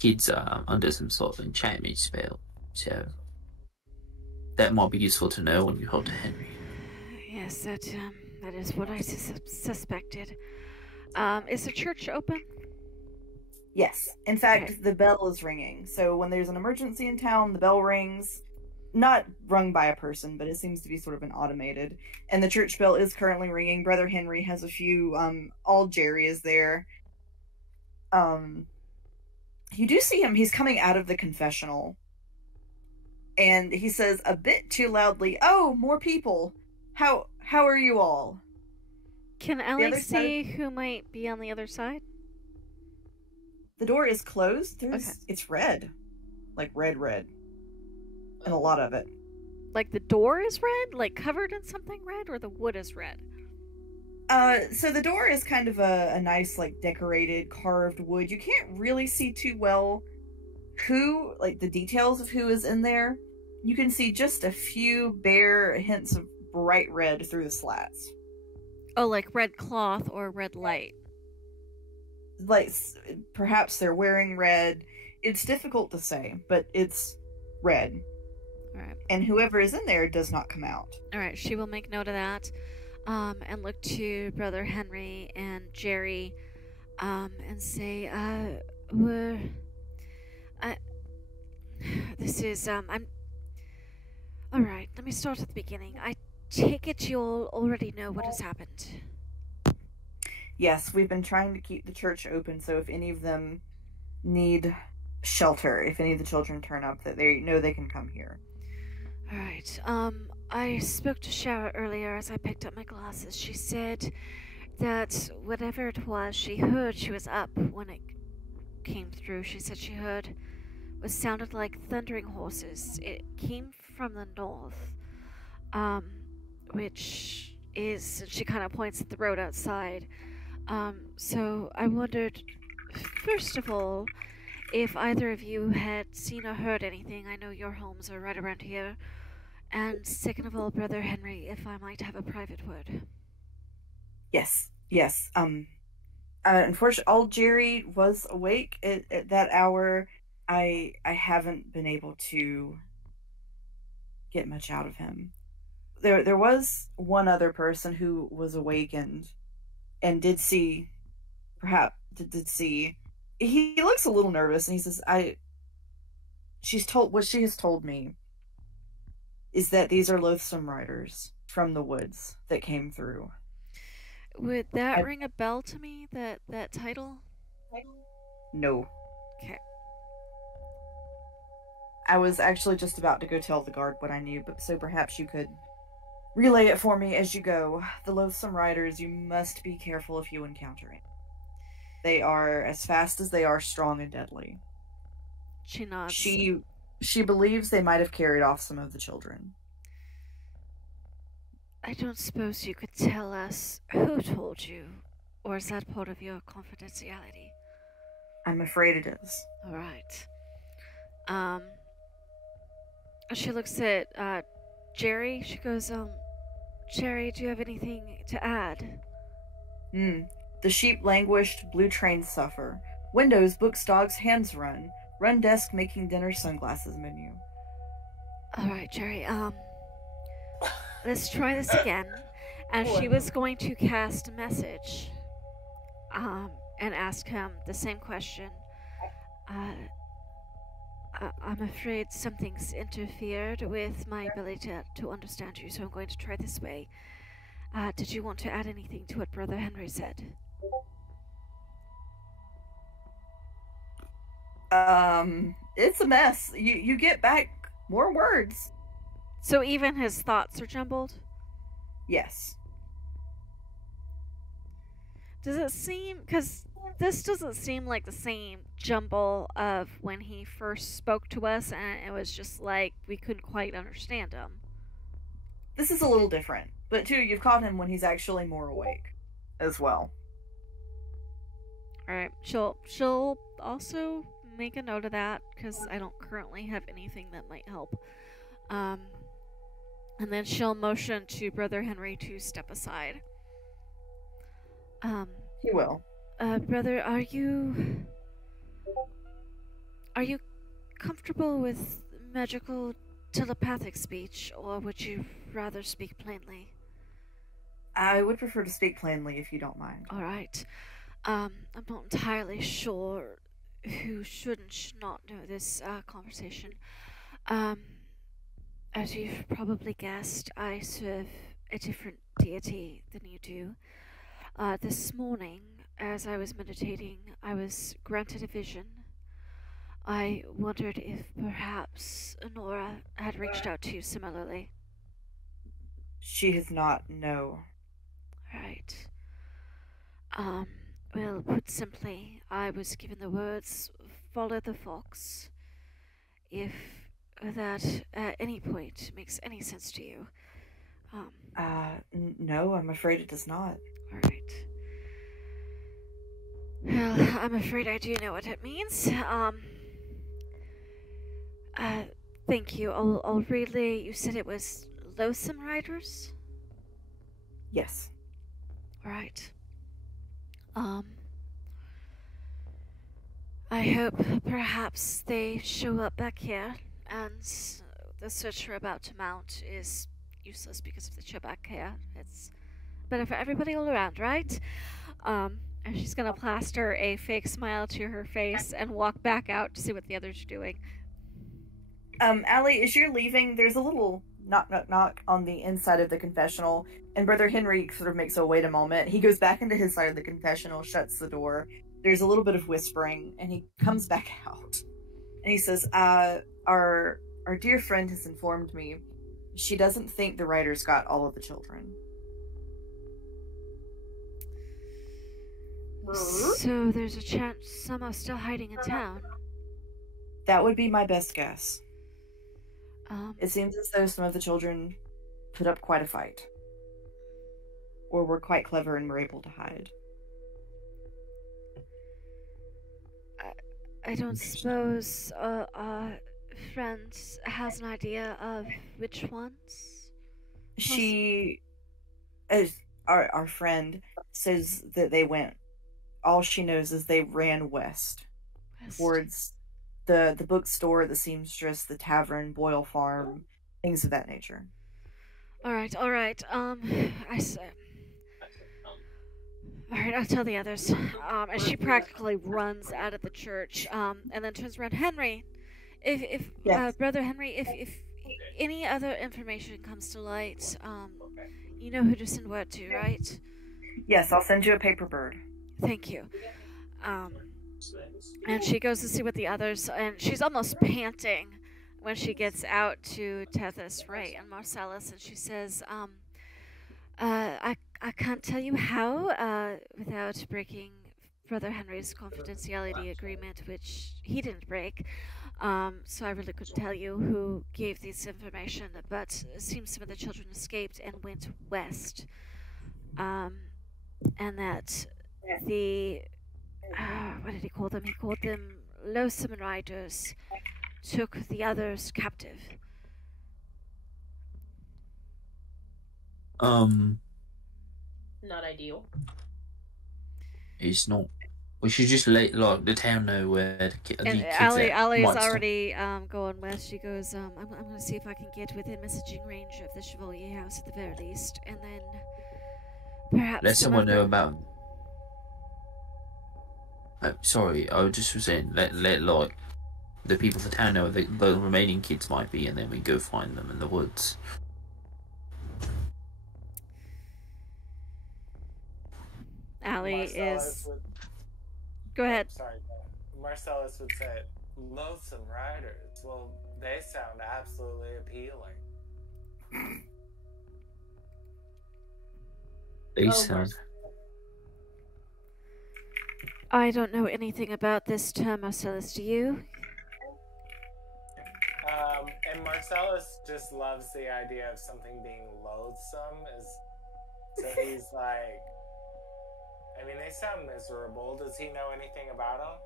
kids are under some sort of enchantment spell. So that might be useful to know when you hold to Henry. Yes, that is what I suspected. Is the church open? Yes. In fact, the bell is ringing. So when there's an emergency in town, the bell rings. Not rung by a person, but it seems to be sort of an automated. And the church bell is currently ringing. Brother Henry has a few. All Jerry is there. You do see him. He's coming out of the confessional. And he says a bit too loudly, "Oh, more people. How are you all?" Can Ellie see who might be on the other side? The door is closed. It's red. Like red. And a lot of it. Like the door is red? Like covered in something red? Or the wood is red? So the door is kind of a nice, like, decorated, carved wood. You can't really see too well who, like, the details of who is in there. You can see just a few bare hints of bright red through the slats. Oh, like red cloth or red light? Like, perhaps they're wearing red. It's difficult to say, but it's red. Alright. And whoever is in there does not come out. Alright, she will make note of that. And look to Brother Henry and Jerry, and say, Alright, let me start at the beginning. I take it you all already know what has happened. Yes, we've been trying to keep the church open, so if any of them need shelter, if any of the children turn up, that they know they can come here. Alright, I spoke to Shara earlier as I picked up my glasses. She said that whatever it was, she heard she was up when it came through. She said she heard what sounded like thundering horses. It came from the north, which is, she kind of points at the road outside. So I wondered, first of all, if either of you had seen or heard anything. I know your homes are right around here. And second of all, Brother Henry, if I might have a private word. Yes. Unfortunately, old Jerry was awake at that hour. I haven't been able to get much out of him. There was one other person who was awakened and did see. He looks a little nervous, and he says, what she has told me is that these are loathsome riders from the woods that came through. Would that ring a bell to me, that title? No. Okay. I was actually just about to go tell the guard what I knew, but so perhaps you could relay it for me as you go. The loathsome riders, you must be careful if you encounter it. They are as fast as they are strong and deadly. She nods. She believes they might have carried off some of the children. I don't suppose you could tell us who told you, or is that part of your confidentiality? I'm afraid it is. Alright. She looks at Jerry. She goes, Jerry, do you have anything to add? The sheep languished, blue trains suffer. Windows, books, dogs, hands run. Run desk making dinner, sunglasses menu. Alright, Jerry, let's try this again. And she was going to cast a message, and ask him the same question. I'm afraid something's interfered with my ability to understand you, so I'm going to try this way. Did you want to add anything to what Brother Henry said? It's a mess. You get back more words. So even his thoughts are jumbled? Yes. Does it seem... Because this doesn't seem like the same jumble of when he first spoke to us, and it was just like we couldn't quite understand him. This is a little different. But too, you've caught him when he's actually more awake as well. Alright, she'll also make a note of that, because I don't currently have anything that might help. And then she'll motion to Brother Henry to step aside. He will. Brother, are you comfortable with magical telepathic speech, or would you rather speak plainly? I would prefer to speak plainly, if you don't mind. Alright. I'm not entirely sure who should not know this conversation. As you've probably guessed, I serve a different deity than you do. This morning, as I was meditating, I was granted a vision. I wondered if perhaps Nora had reached out to you similarly. She has not, no. Right. Well, put simply, I was given the words, follow the fox. If that at any point makes any sense to you. No, I'm afraid it does not. Alright. Well, I'm afraid I do know what it means. Thank you. I'll relay, you said it was Loathsome Riders? Yes. Right. I hope perhaps they show up back here, and the search we're about to mount is useless because if they show back here, it's better for everybody all around, right? And she's gonna plaster a fake smile to her face and walk back out to see what the others are doing. Allie, as you're leaving, there's a little knock, knock, knock on the inside of the confessional, and Brother Henry sort of makes a wait a moment. He goes back into his side of the confessional, shuts the door. There's a little bit of whispering, and he comes back out. And he says, our dear friend has informed me she doesn't think the writers got all of the children. So there's a chance some are still hiding in town. That would be my best guess. It seems as though some of the children put up quite a fight. Or were quite clever and were able to hide. I don't suppose our friend has an idea of which ones? She, our friend, says that they went, all she knows is they ran west. Towards the bookstore, the seamstress, the tavern, Boyle Farm, things of that nature. Alright, I see. Alright, I'll tell the others. And she practically runs out of the church, and then turns around. Henry, if yes. Brother Henry, if any other information comes to light, you know who to send word to, right? Yes, I'll send you a paper bird. Thank you. And she goes to see what the others, and she's almost panting when she gets out to Tethys, Ray, and Marcellus, and she says, I can't tell you how, without breaking Brother Henry's confidentiality agreement, which he didn't break. So I really couldn't tell you who gave this information, but it seems some of the children escaped and went west. And that the, what did he call them? He called them Loathsome Riders, took the others captive. Not ideal. It's not. We should just let the town know where the kids Allie's already going west. She goes, I'm going to see if I can get within messaging range of the Chevalier House at the very least, and then perhaps let someone know about. Sorry, I just was saying let like the people of the town know that the remaining kids might be, and then we go find them in the woods. Allie is. Go ahead. Sorry, Marcellus would say, "Loathsome Riders. Well, they sound absolutely appealing." They sound. I don't know anything about this term, Marcellus. Do you? And Marcellus just loves the idea of something being loathsome. So he's like. I mean, they sound miserable. Does he know anything about them?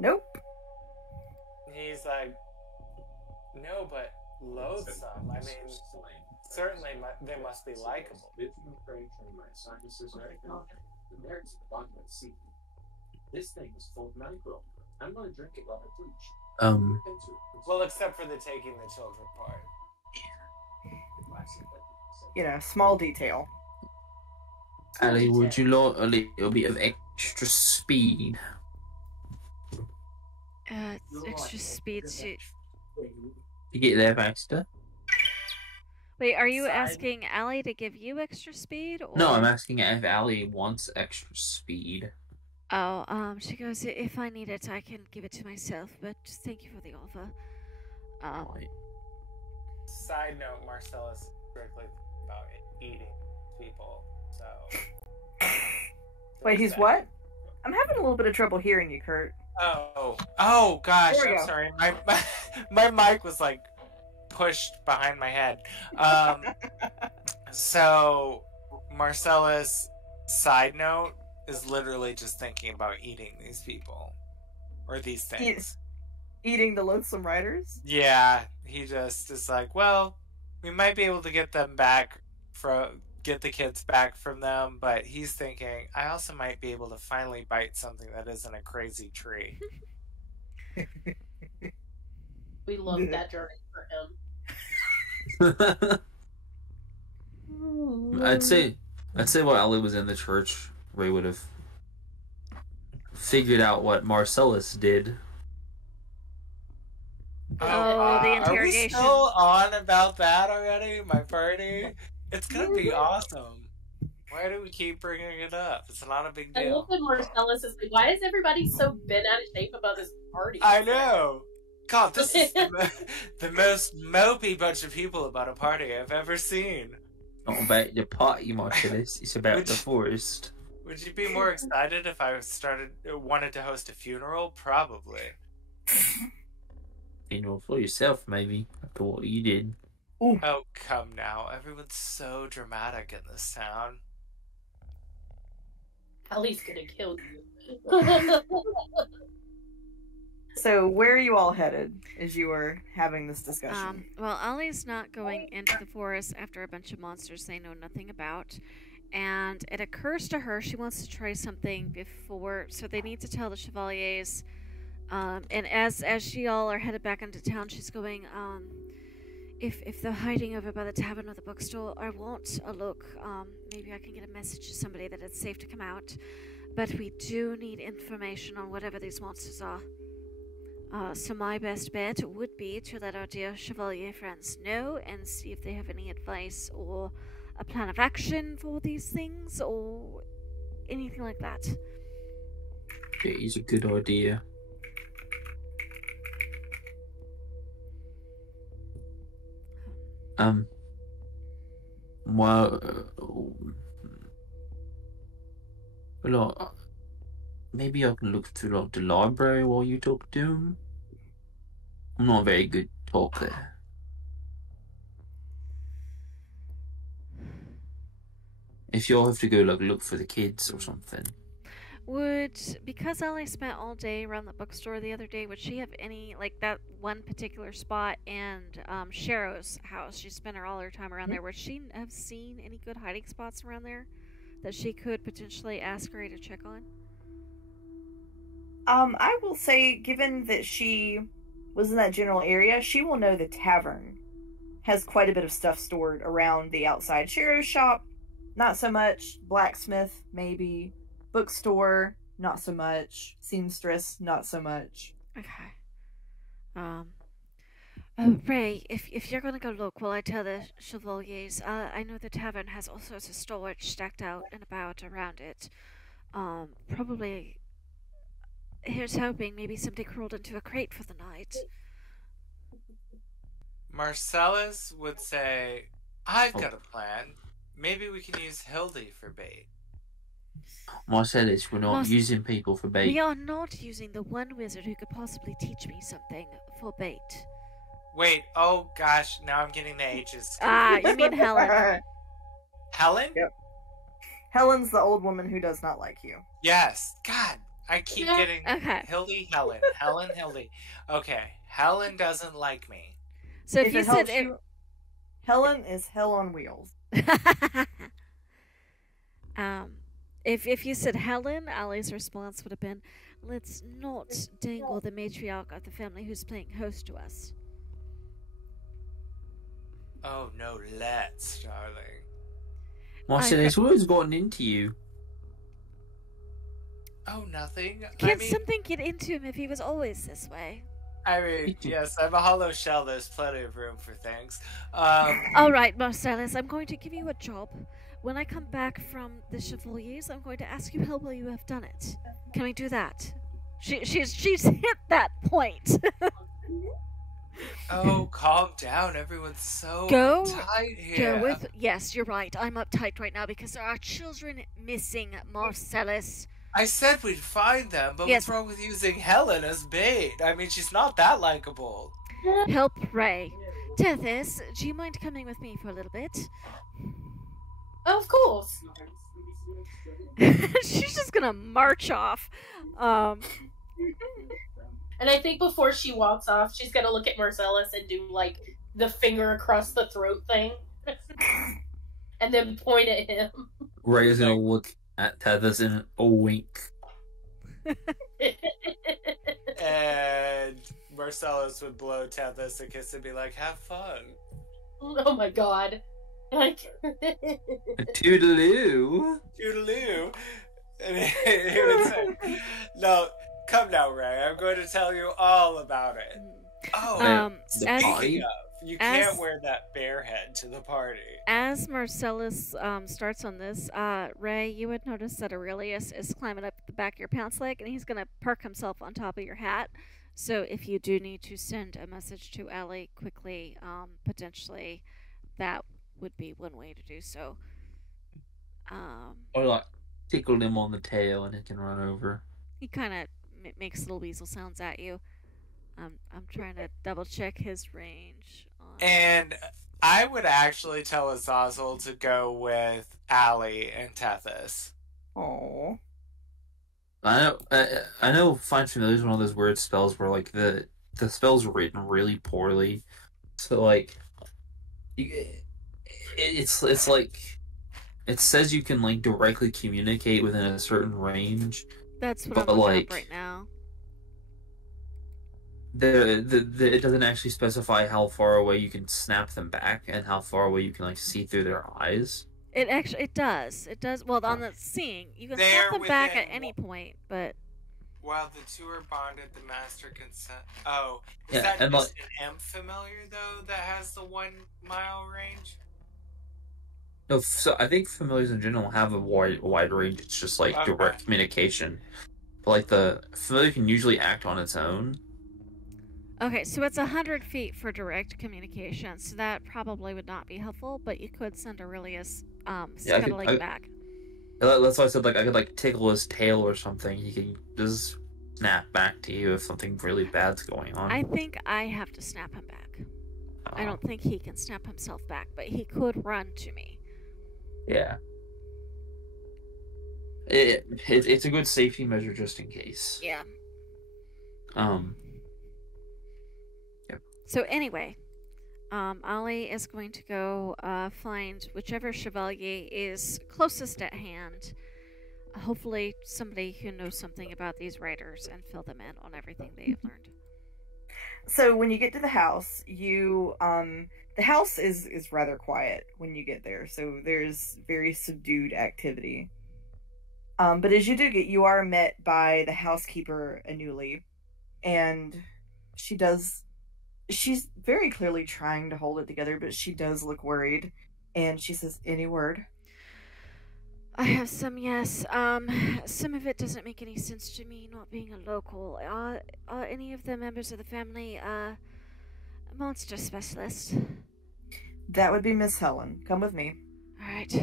Nope. He's like, no, but loathsome. I mean, certainly they must be likable. This thing is full of micro. I'm going to drink it while I preach. Well, except for the taking the children part. You know, small detail. Allie, would you like a little bit of extra speed? Extra speed to get there faster. Wait, are you asking Allie to give you extra speed? Or... No, I'm asking if Allie wants extra speed. Oh, she goes, if I need it, I can give it to myself, but thank you for the offer. Side note, Marcellus is strictly about eating people, so... Wait, he's what? I'm having a little bit of trouble hearing you, Kurt. Oh gosh, I'm sorry. My mic was like pushed behind my head. So Marcellus, side note, is literally just thinking about eating these people or these things. Eating the loathsome riders? Yeah, he just is like, well, we might be able to get them back get the kids back from them, but he's thinking, I also might be able to finally bite something that isn't a crazy tree. We love that journey for him. I'd say while Allie was in the church, Ray would have figured out what Marcellus did. The interrogation. Are we still on about that already? My party? It's gonna be awesome. Why do we keep bringing it up? It's not a big deal. I love that Marcellus is like, why is everybody so bent out of shape about this party? I know. God, this is the most mopey bunch of people about a party I've ever seen. Not about the party, Marcellus. It's about the forest. Would you be more excited if I wanted to host a funeral? Probably. Funeral for yourself, maybe, after what you did. Ooh. Oh, come now. Everyone's so dramatic in this town. Allie's gonna kill you. So, where are you all headed as you are having this discussion? Well, Ollie's not going into the forest after a bunch of monsters they know nothing about. And it occurs to her she wants to try something before, so they need to tell the Chevaliers. And as she all are headed back into town, she's going, if they're hiding over by the tavern or the bookstore, I want a look. Maybe I can get a message to somebody that it's safe to come out. But we do need information on whatever these monsters are. So my best bet would be to let our dear Chevalier friends know and see if they have any advice or a plan of action for these things or anything like that. It is a good idea. Well, maybe I can look through the library while you talk to him. I'm not a very good talker. If you all have to go look for the kids or something. Because Ellie spent all day around the bookstore the other day, would she have any, that one particular spot and Sharrow's house, she spent all her time around there, would she have seen any good hiding spots around there that she could potentially ask Ray to check on? I will say, given that she was in that general area, she will know the tavern has quite a bit of stuff stored around the outside. Sharrow's shop, not so much. Blacksmith, maybe. Bookstore, not so much. Seamstress, not so much. Okay. Ray, if you're gonna go look while I tell the Chevaliers, I know the tavern has all sorts of storage stacked out and about around it. Probably, here's hoping maybe somebody crawled into a crate for the night. Marcellus would say, I've got a plan. Maybe we can use Hildy for bait. Marcellus, we're not using people for bait. We are not using the one wizard who could possibly teach me something for bait. Wait, oh gosh, now I'm getting the ages. You mean Helen. Helen? Yep. Helen's the old woman who does not like you. Yes. God, I keep getting Hildy, Helen. Helen, Hildy. Okay, Helen doesn't like me. So if you said... Helen is hell on wheels. If you said Helen, Allie's response would have been, let's not dangle the matriarch of the family who's playing host to us. Oh, no, let's, darling. Marcellus, what has gotten into you? Oh, nothing. Can't something get into him if he was always this way? I mean, yes, I'm a hollow shell. There's plenty of room for things. All right, Marcellus, I'm going to give you a job. When I come back from the Chevaliers, I'm going to ask you how well you have done it. Can we do that? She's hit that point. Oh, calm down. Everyone's so uptight here. Go with... Yes, you're right. I'm uptight right now because there are children missing, Marcellus. I said we'd find them, but what's wrong with using Helen as bait? I mean, she's not that likable. Help Ray. Tethys, do you mind coming with me for a little bit? Of course. She's just gonna march off. And I think before she walks off, she's gonna look at Marcellus and do, like, the finger across the throat thing. And then point at him. Ray is gonna look at Tethys and a wink. And Marcellus would blow Tethys a kiss and be like, have fun. Oh my god. Like... Toodaloo. Toodaloo. And he would say, no, come now, Ray. I'm going to tell you all about it. Oh, speaking of, you can't wear that bear head to the party. As Marcellus starts on this, Ray, you would notice that Aurelius is climbing up the back of your pants leg, and he's going to perk himself on top of your hat. So if you do need to send a message to Allie quickly, potentially, that would be one way to do so. Or like tickle him on the tail and he can run over. He kind of makes little weasel sounds at you. I'm trying to double check his range. And I would actually tell Azazel to go with Allie and Tethys. Oh. I know Find Familiar is one of those weird spells where like the spell's written really poorly. So like it's like it says you can like directly communicate within a certain range. That's what I'm looking up right now. It doesn't actually specify how far away you can snap them back and how far away you can like see through their eyes. It does. Well, on the seeing, you can snap them back at any point, but while the two are bonded, the master can set. Oh, is that just an imp familiar though that has the 1 mile range? No, so I think familiars in general have a wide range. It's just like direct communication. But like the familiar can usually act on its own. Okay, so it's 100 feet for direct communication, so that probably would not be helpful. But you could send Aurelius scuttling back. That's why I said like I could like tickle his tail or something. He can just snap back to you if something really bad's going on. I think I have to snap him back. I don't think he can snap himself back, but he could run to me. Yeah. It's a good safety measure just in case. Yeah. Yep. So anyway, Ollie is going to go find whichever chevalier is closest at hand. Hopefully somebody who knows something about these writers and fill them in on everything they have learned. So when you get to the house, the house is rather quiet when you get there. So there's very subdued activity. But as you are met by the housekeeper, Anuli, and she's very clearly trying to hold it together, but she does look worried, and she says, "Any word?" I have some, yes. Some of it doesn't make any sense to me, not being a local. Are any of the members of the family, a monster specialist? That would be Miss Helen. Come with me. Alright.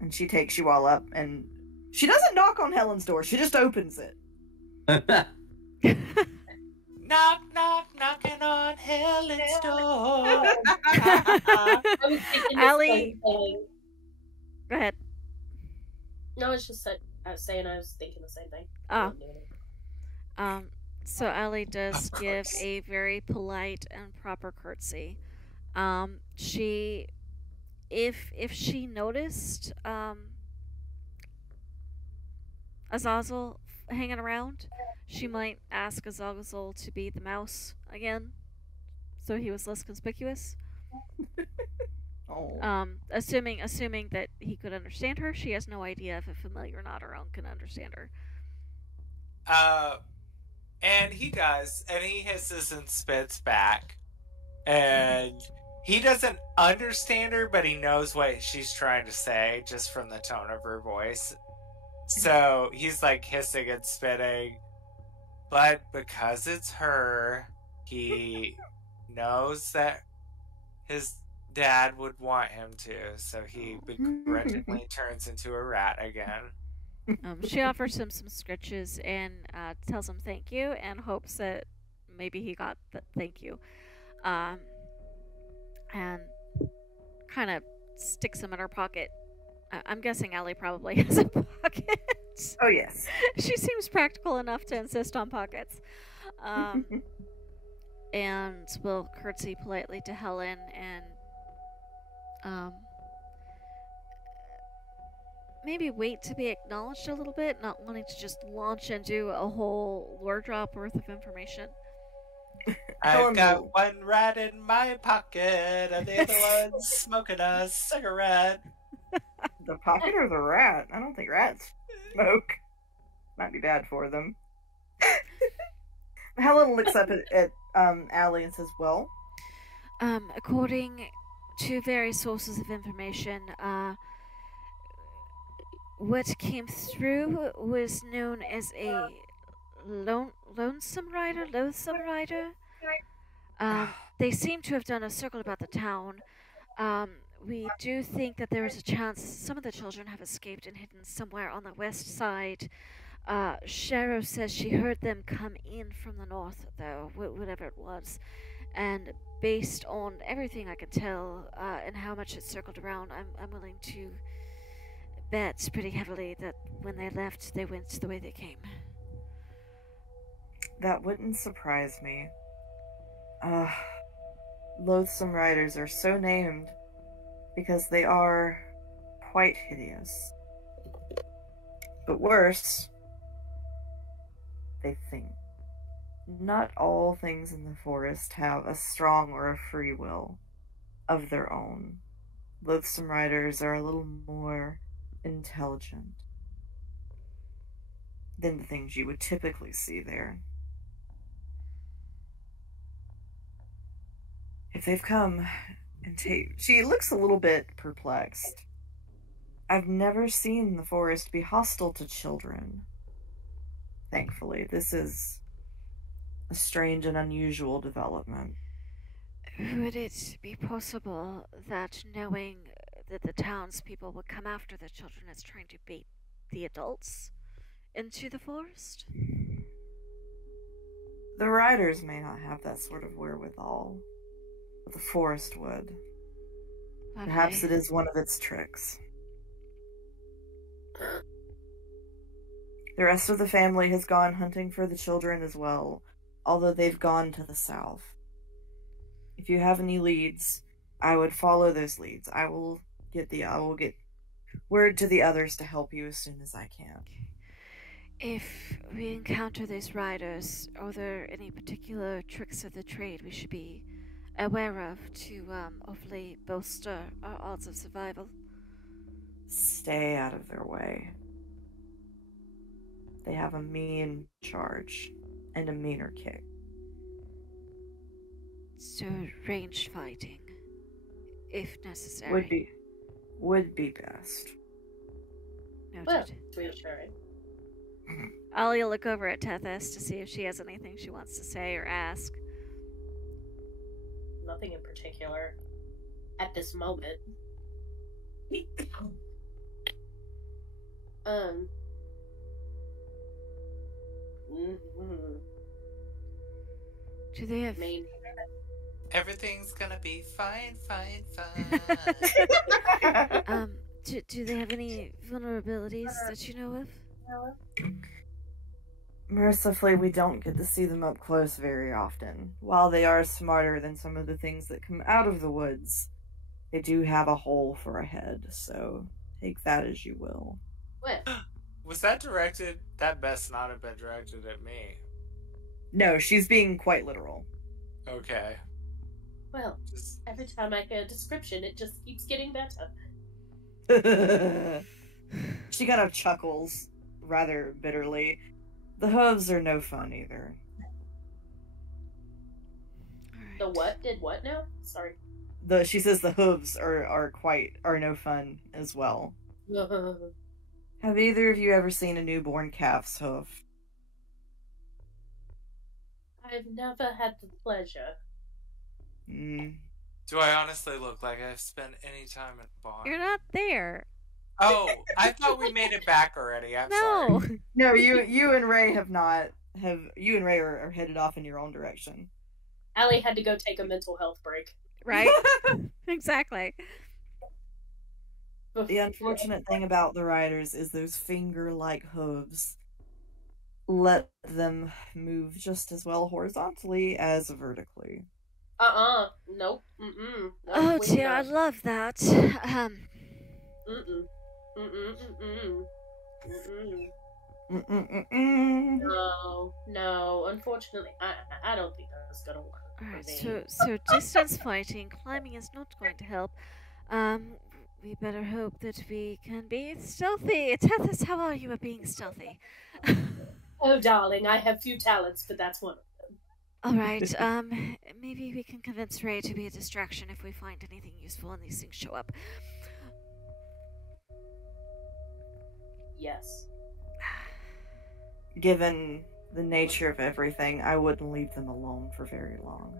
And she takes you all up, and she doesn't knock on Helen's door, she just opens it. Knock, knock, knocking on Helen's door. Allie. Go ahead. No, it's just that I was thinking the same thing. So Allie does give a very polite and proper curtsy. If she noticed Azazel hanging around, she might ask Azazel to be the mouse again, so he was less conspicuous. Assuming that he could understand her, she has no idea if a familiar or not her own can understand her. And he does, and he hisses and spits back. And he doesn't understand her, but he knows what she's trying to say just from the tone of her voice. So he's like hissing and spitting. But because it's her, he knows that his dad would want him to. So he begrudgingly turns into a rat again. She offers him some scritches and tells him thank you and hopes that maybe he got the thank you. And kind of sticks them in her pocket. I'm guessing Allie probably has a pocket. Oh, yes. She seems practical enough to insist on pockets. And will curtsy politely to Helen and maybe wait to be acknowledged a little bit, not wanting to just launch into a whole lore drop worth of information. I've got one rat in my pocket, and the other one's smoking a cigarette. The pocket or the rat? I don't think rats smoke. Might be bad for them. Helen looks up at Allie and says, well? According to various sources of information, what came through was known as a loathsome rider. They seem to have done a circle about the town. We do think that there is a chance some of the children have escaped and hidden somewhere on the west side. Shero says she heard them come in from the north, though, whatever it was. And based on everything I can tell and how much it circled around, I'm willing to bet pretty heavily that when they left, they went the way they came. That wouldn't surprise me. Loathsome riders are so named because they are quite hideous. But worse, they think. Not all things in the forest have a strong or a free will of their own. Loathsome riders are a little more intelligent than the things you would typically see there. If they've come and she looks a little bit perplexed. I've never seen the forest be hostile to children. Thankfully, this is a strange and unusual development. Would it be possible that knowing that the townspeople would come after the children is trying to bait the adults into the forest? The riders may not have that sort of wherewithal, but the forest would. Okay. Perhaps it is one of its tricks. The rest of the family has gone hunting for the children as well, although they've gone to the south. If you have any leads, I would follow those leads. I will get word to the others to help you as soon as I can. If we encounter these riders, are there any particular tricks of the trade we should be aware of to hopefully bolster our odds of survival? Stay out of their way. They have a mean charge and a meaner kick. So ranged fighting, if necessary. Would be best. Noted. Well, reassuring. I'll look over at Tethys to see if she has anything she wants to say or ask. Nothing in particular at this moment. Do they have Everything's gonna be fine. do they have any vulnerabilities that you know of? Mercifully, we don't get to see them up close very often. While they are smarter than some of the things that come out of the woods, they do have a hole for a head, so take that as you will. What? Was that directed? That best not have been directed at me. No, she's being quite literal. Okay. Well, every time I get a description, it just keeps getting better. She kind of chuckles rather bitterly. The hooves are no fun either. The what did what now? Sorry. She says the hooves are no fun as well. Have either of you ever seen a newborn calf's hoof? I've never had the pleasure. Do I honestly look like I've spent any time at the barn? You're not there. Oh, I thought we made it back already. I'm sorry. No, you and Ray have not. You and Ray are headed off in your own direction. Allie had to go take a mental health break. Right? Exactly. The unfortunate thing about the riders is those finger-like hooves let them move just as well horizontally as vertically. Nope. Nope. Oh dear, I love that. No. Unfortunately, I don't think that's gonna work. Alright, so distance fighting, climbing is not going to help. We better hope that we can be stealthy. Tell us, how are you at being stealthy? Oh, darling, I have few talents, but that's one of them. Alright, maybe we can convince Ray to be a distraction if we find anything useful and these things show up. Yes. Given the nature of everything, I wouldn't leave them alone for very long.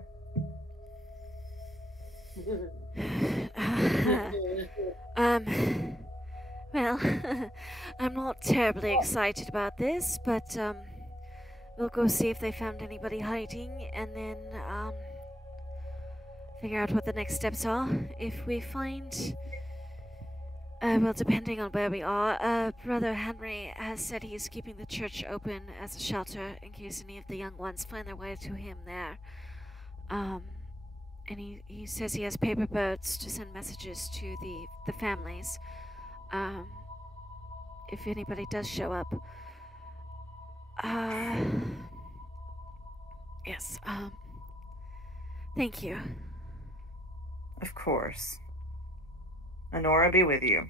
Well, I'm not terribly excited about this, but, we'll go see if they found anybody hiding, and then, figure out what the next steps are. If we find... well, depending on where we are, Brother Henry has said he's keeping the church open as a shelter in case any of the young ones find their way to him there. And he says he has paper boats to send messages to the families. If anybody does show up. Yes, thank you. Of course. Honora be with you.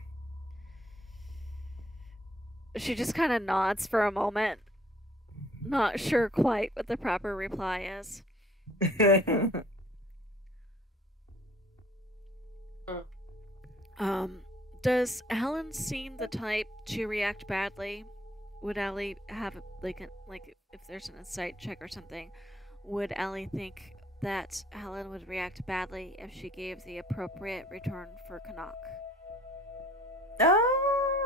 She just kind of nods for a moment, not sure quite what the proper reply is. Does Helen seem the type to react badly? Would Allie have like if there's an insight check or something, would Allie think that Helen would react badly if she gave the appropriate return for Canuck?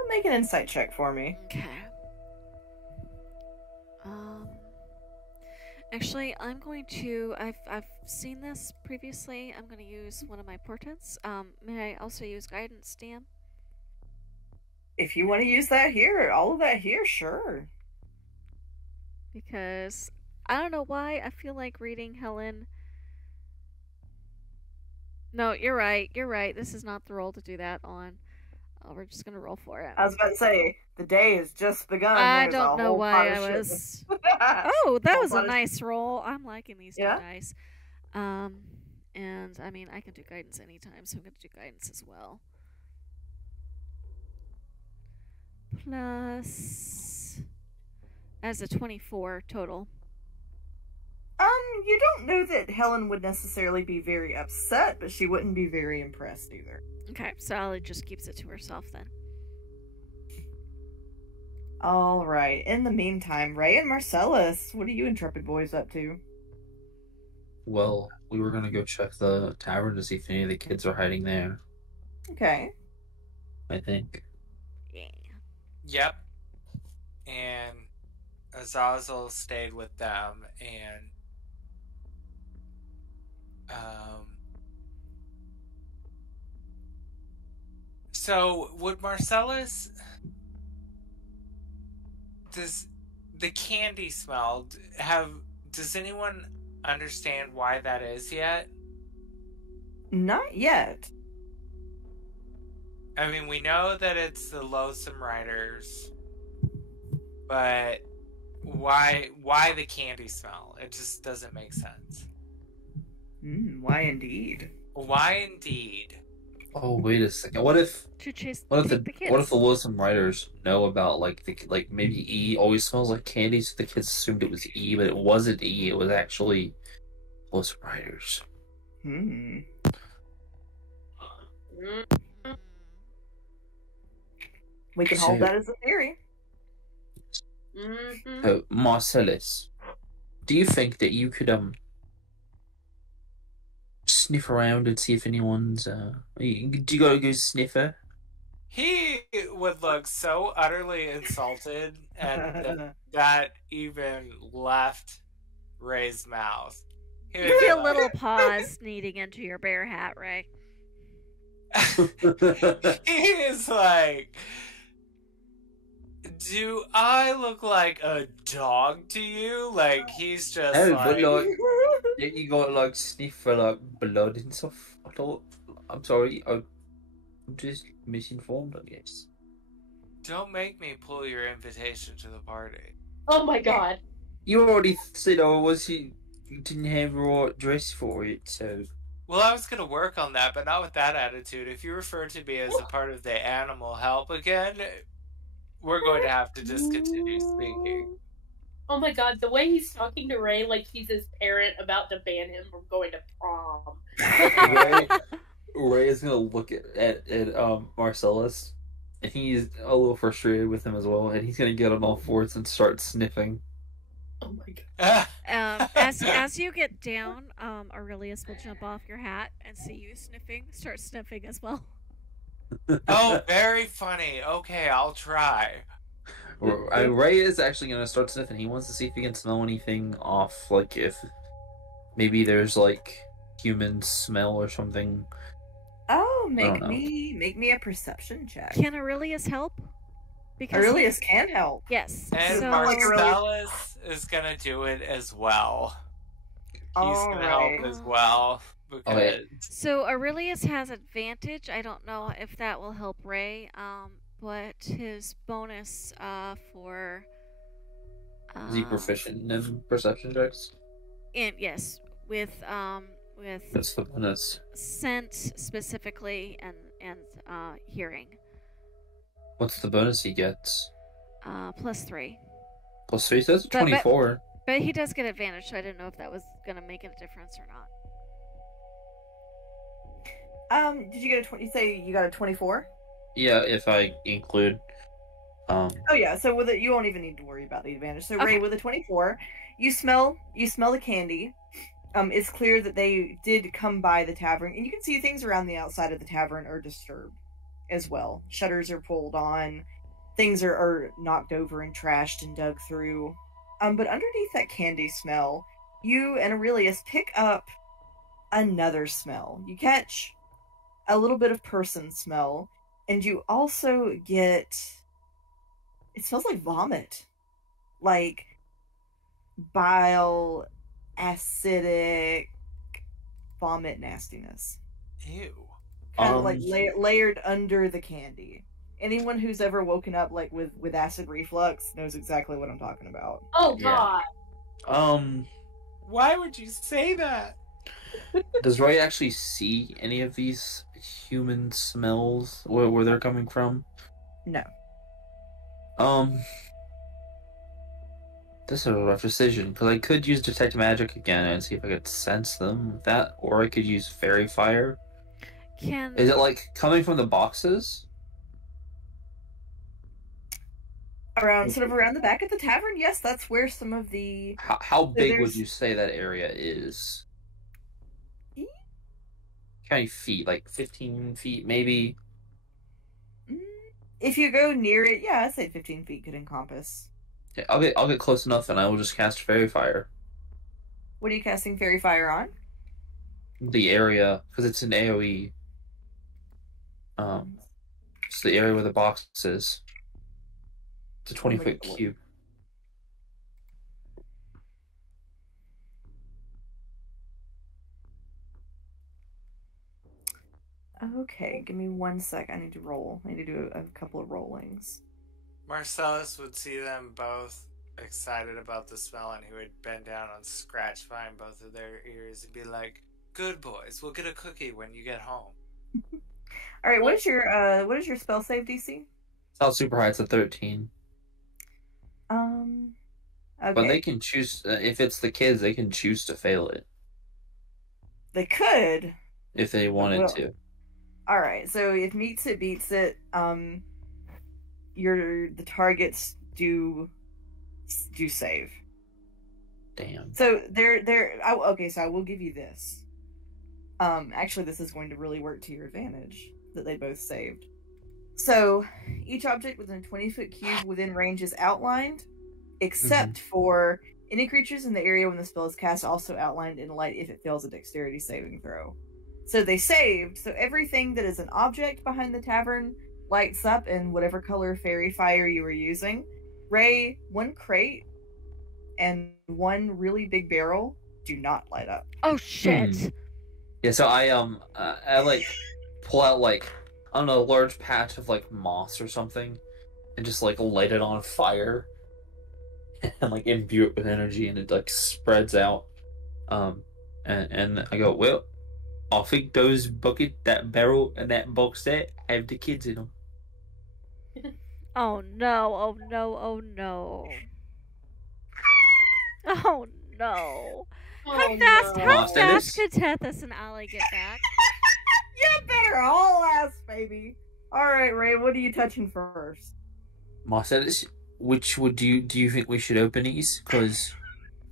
Make an insight check for me. Okay. Actually, I'm going to... I've seen this previously. I'm going to use one of my portents. May I also use guidance, DM? If you want to use that here, all of that here, sure. Because I don't know why I feel like reading Helen... No, you're right. You're right. This is not the roll to do that on. Oh, we're just gonna roll for it. I was about to say, the day has just begun. I don't know why I was... Oh, that was a nice roll. I'm liking these two dice. And, I mean, I can do guidance anytime, so I'm gonna do guidance as well. Plus... As a 24 total. You don't know that Helen would necessarily be very upset, but she wouldn't be very impressed either. Okay, so Allie just keeps it to herself then. Alright, in the meantime, Ray and Marcellus, what are you intrepid boys up to? Well, we were gonna go check the tavern to see if any of the kids are hiding there. Okay. I think. Yeah. Yep. And Azazel stayed with them, and so would Marcellus... Does the candy smell does anyone understand why that is yet? Not yet. I mean, we know that it's the loathsome riders, but why the candy smell? It just doesn't make sense. Why indeed? Why indeed? Oh, wait a second. What if the loathsome riders know about like maybe E always smells like candy, so the kids assumed it was E, but it wasn't E. It was actually loathsome riders. Hmm. We can hold that as a theory. Marcellus, do you think that you could sniff around and see if anyone's do you gotta go sniffer? He would look so utterly insulted, and that even left Ray's mouth. You see a little paws sneaking into your bear hat, Ray. He is like, do I look like a dog to you? Like, he's just but like, you got like sniff for like blood and stuff. I thought, I'm sorry, I'm just misinformed, I guess. Don't make me pull your invitation to the party. Oh my god. You already said you didn't have the right dress for it, so... Well, I was going to work on that, but not with that attitude. If you refer to me as a part of the animal help again, we're going to have to just continue speaking. Oh my god, the way he's talking to Ray like he's his parent about to ban him from going to prom. Ray is going to look at Marcellus, and he's a little frustrated with him as well, and he's going to get on all fours and start sniffing. Oh my god. As you get down, Aurelius will jump off your hat and see you sniffing, start sniffing as well. Oh, very funny. Okay, I'll try. Ray is actually going to start sniffing. He wants to see if he can smell anything off, like if maybe there's like human smell or something. Oh, make me a perception check. Can Aurelius help? Because Aurelius can help. Yes. And so, Marcellus is going to do it as well. He's going to help as well. Because... So Aurelius has advantage. I don't know if that will help Ray. But his bonus for... is he proficient in perception checks? And yes, with that's the bonus. Scent specifically and hearing. What's the bonus he gets? +3. +3, so that's 24. But he does get advantage, so I didn't know if that was going to make a difference or not. Did you get a 20? You say you got a 24? Yeah, if I include. Oh yeah, so with it, you won't even need to worry about the advantage. So Ray, with a 24, you smell the candy. It's clear that they did come by the tavern, and you can see things around the outside of the tavern are disturbed as well. Shutters are pulled on, things are knocked over and trashed and dug through. But underneath that candy smell, you and Aurelius pick up another smell. You catch a little bit of person smell, and you also get... It smells like vomit. Like bile, acidic vomit nastiness. Ew. Kind of like layered under the candy. Anyone who's ever woken up like with acid reflux knows exactly what I'm talking about. Oh god. Why would you say that? Does Ray actually see any of these human smells where they're coming from? No. This is a rough decision, because I could use Detect Magic again and see if I could sense them with that, or I could use Fairy Fire. Is it, like, coming from the boxes? Sort of around the back of the tavern? Yes, that's where some of the... How big would you say that area is? How many feet? Like 15 feet, maybe? If you go near it, yeah, I'd say 15 feet could encompass. Okay, I'll get close enough, and I will just cast Fairy Fire. What are you casting Fairy Fire on? The area, because it's an AoE. It's the area where the box is. It's a 20-foot cube. Okay, give me 1 sec. I need to roll. I need to do a couple of rollings. Marcellus would see them both excited about the smell, and he would bend down and scratch behind both of their ears and be like, "Good boys, we'll get a cookie when you get home." All right, what is your spell save DC? It's not super high. It's a 13. Okay. But they can choose if it's the kids. They can choose to fail it. They could. If they wanted to. Alright, so if meets it beats it, the targets do save. Damn. So so I will give you this. Actually, this is going to really work to your advantage that they both saved. So each object within a 20-foot cube within range is outlined, except for any creatures in the area when the spell is cast also outlined in light if it fails a dexterity saving throw. So they saved, so everything that is an object behind the tavern lights up in whatever color fairy fire you were using. Ray, one crate and one really big barrel do not light up. Oh shit. Yeah, so I like pull out like, I don't know, a large patch of like moss or something and just like light it on fire and like imbue it with energy and it like spreads out. And I go, well, I think those that barrel and that box there have the kids in them. Oh no, oh no, oh no. Oh no. How fast could Tethys and Allie get back? You better haul ass, baby. Alright, Ray, what are you touching first? Marcellus, which would do you think we should open these? Because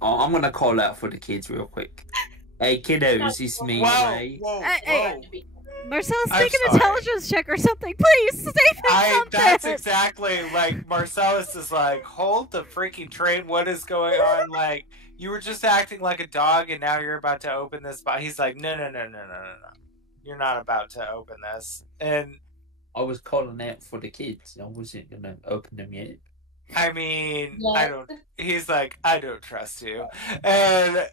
I'm gonna call out for the kids real quick. Hey kiddos, it's me, Ray. Hey, Marcellus, take an intelligence check or something, please. Save him something. That's exactly like Marcellus is like, hold the freaking train. What is going on? Like, you were just acting like a dog, and now you're about to open this. But he's like, no. You're not about to open this. And I was calling out for the kids. I wasn't gonna open them yet. I mean, I don't. He's like, I don't trust you, and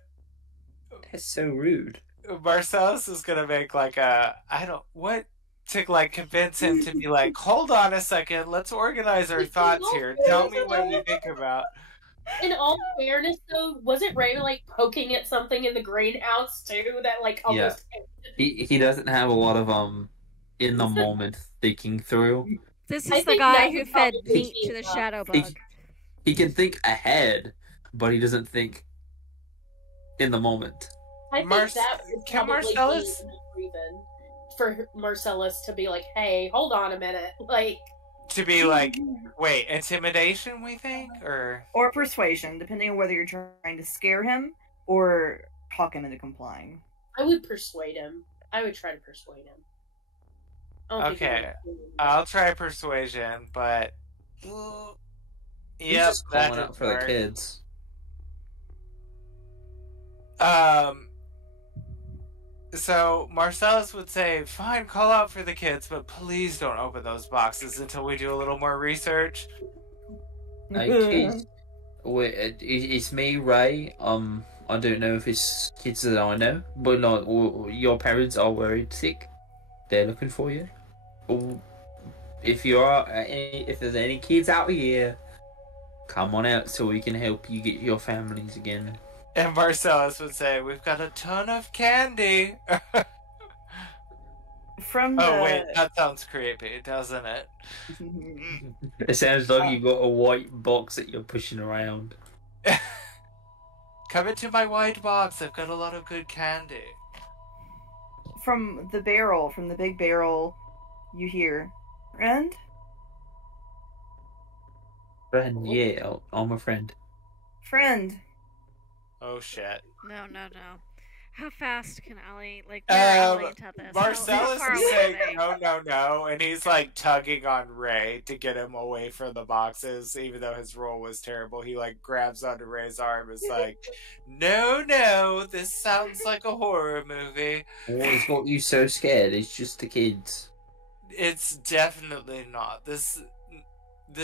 that's so rude. Marcellus is gonna make like to like convince him to be like, hold on a second, let's organize our thoughts here. Tell me what you think about. In all fairness, though, wasn't Ray like poking at something in the greenhouse too? That like almost. Yeah. He doesn't have a lot of in the moment thinking through. This is the guy who fed meat to the shadow bug. He can think ahead, but he doesn't think in the moment. I think that would probably be reason for Marcellus to be like, "Hey, hold on a minute," like to be like, "Wait, intimidation?" We think, or persuasion, depending on whether you're trying to scare him or talk him into complying. I would persuade him. I would try to persuade him. Okay, I'll try persuasion, but yep, just calling out for the kids. So Marcellus would say, fine, call out for the kids, but please don't open those boxes until we do a little more research. Okay. Wait, it's me, Ray. I don't know if it's kids that I know, but like, your parents are worried sick. They're looking for you. If there's any kids out here, come on out so we can help you get your families again. And Marcellus would say, we've got a ton of candy. Wait, that sounds creepy, doesn't it? It sounds like you've got a white box that you're pushing around. Come into my white box, I've got a lot of good candy. From the big barrel, you hear, friend? Friend, yeah, I'm a friend. Friend. Oh shit. No. How fast can Allie, like, Allie into this? Marcellus is saying no, and he's like tugging on Ray to get him away from the boxes, even though his roll was terrible. He like grabs onto Ray's arm and is like, no, this sounds like a horror movie. What's got you so scared? It's just the kids. It's definitely not. This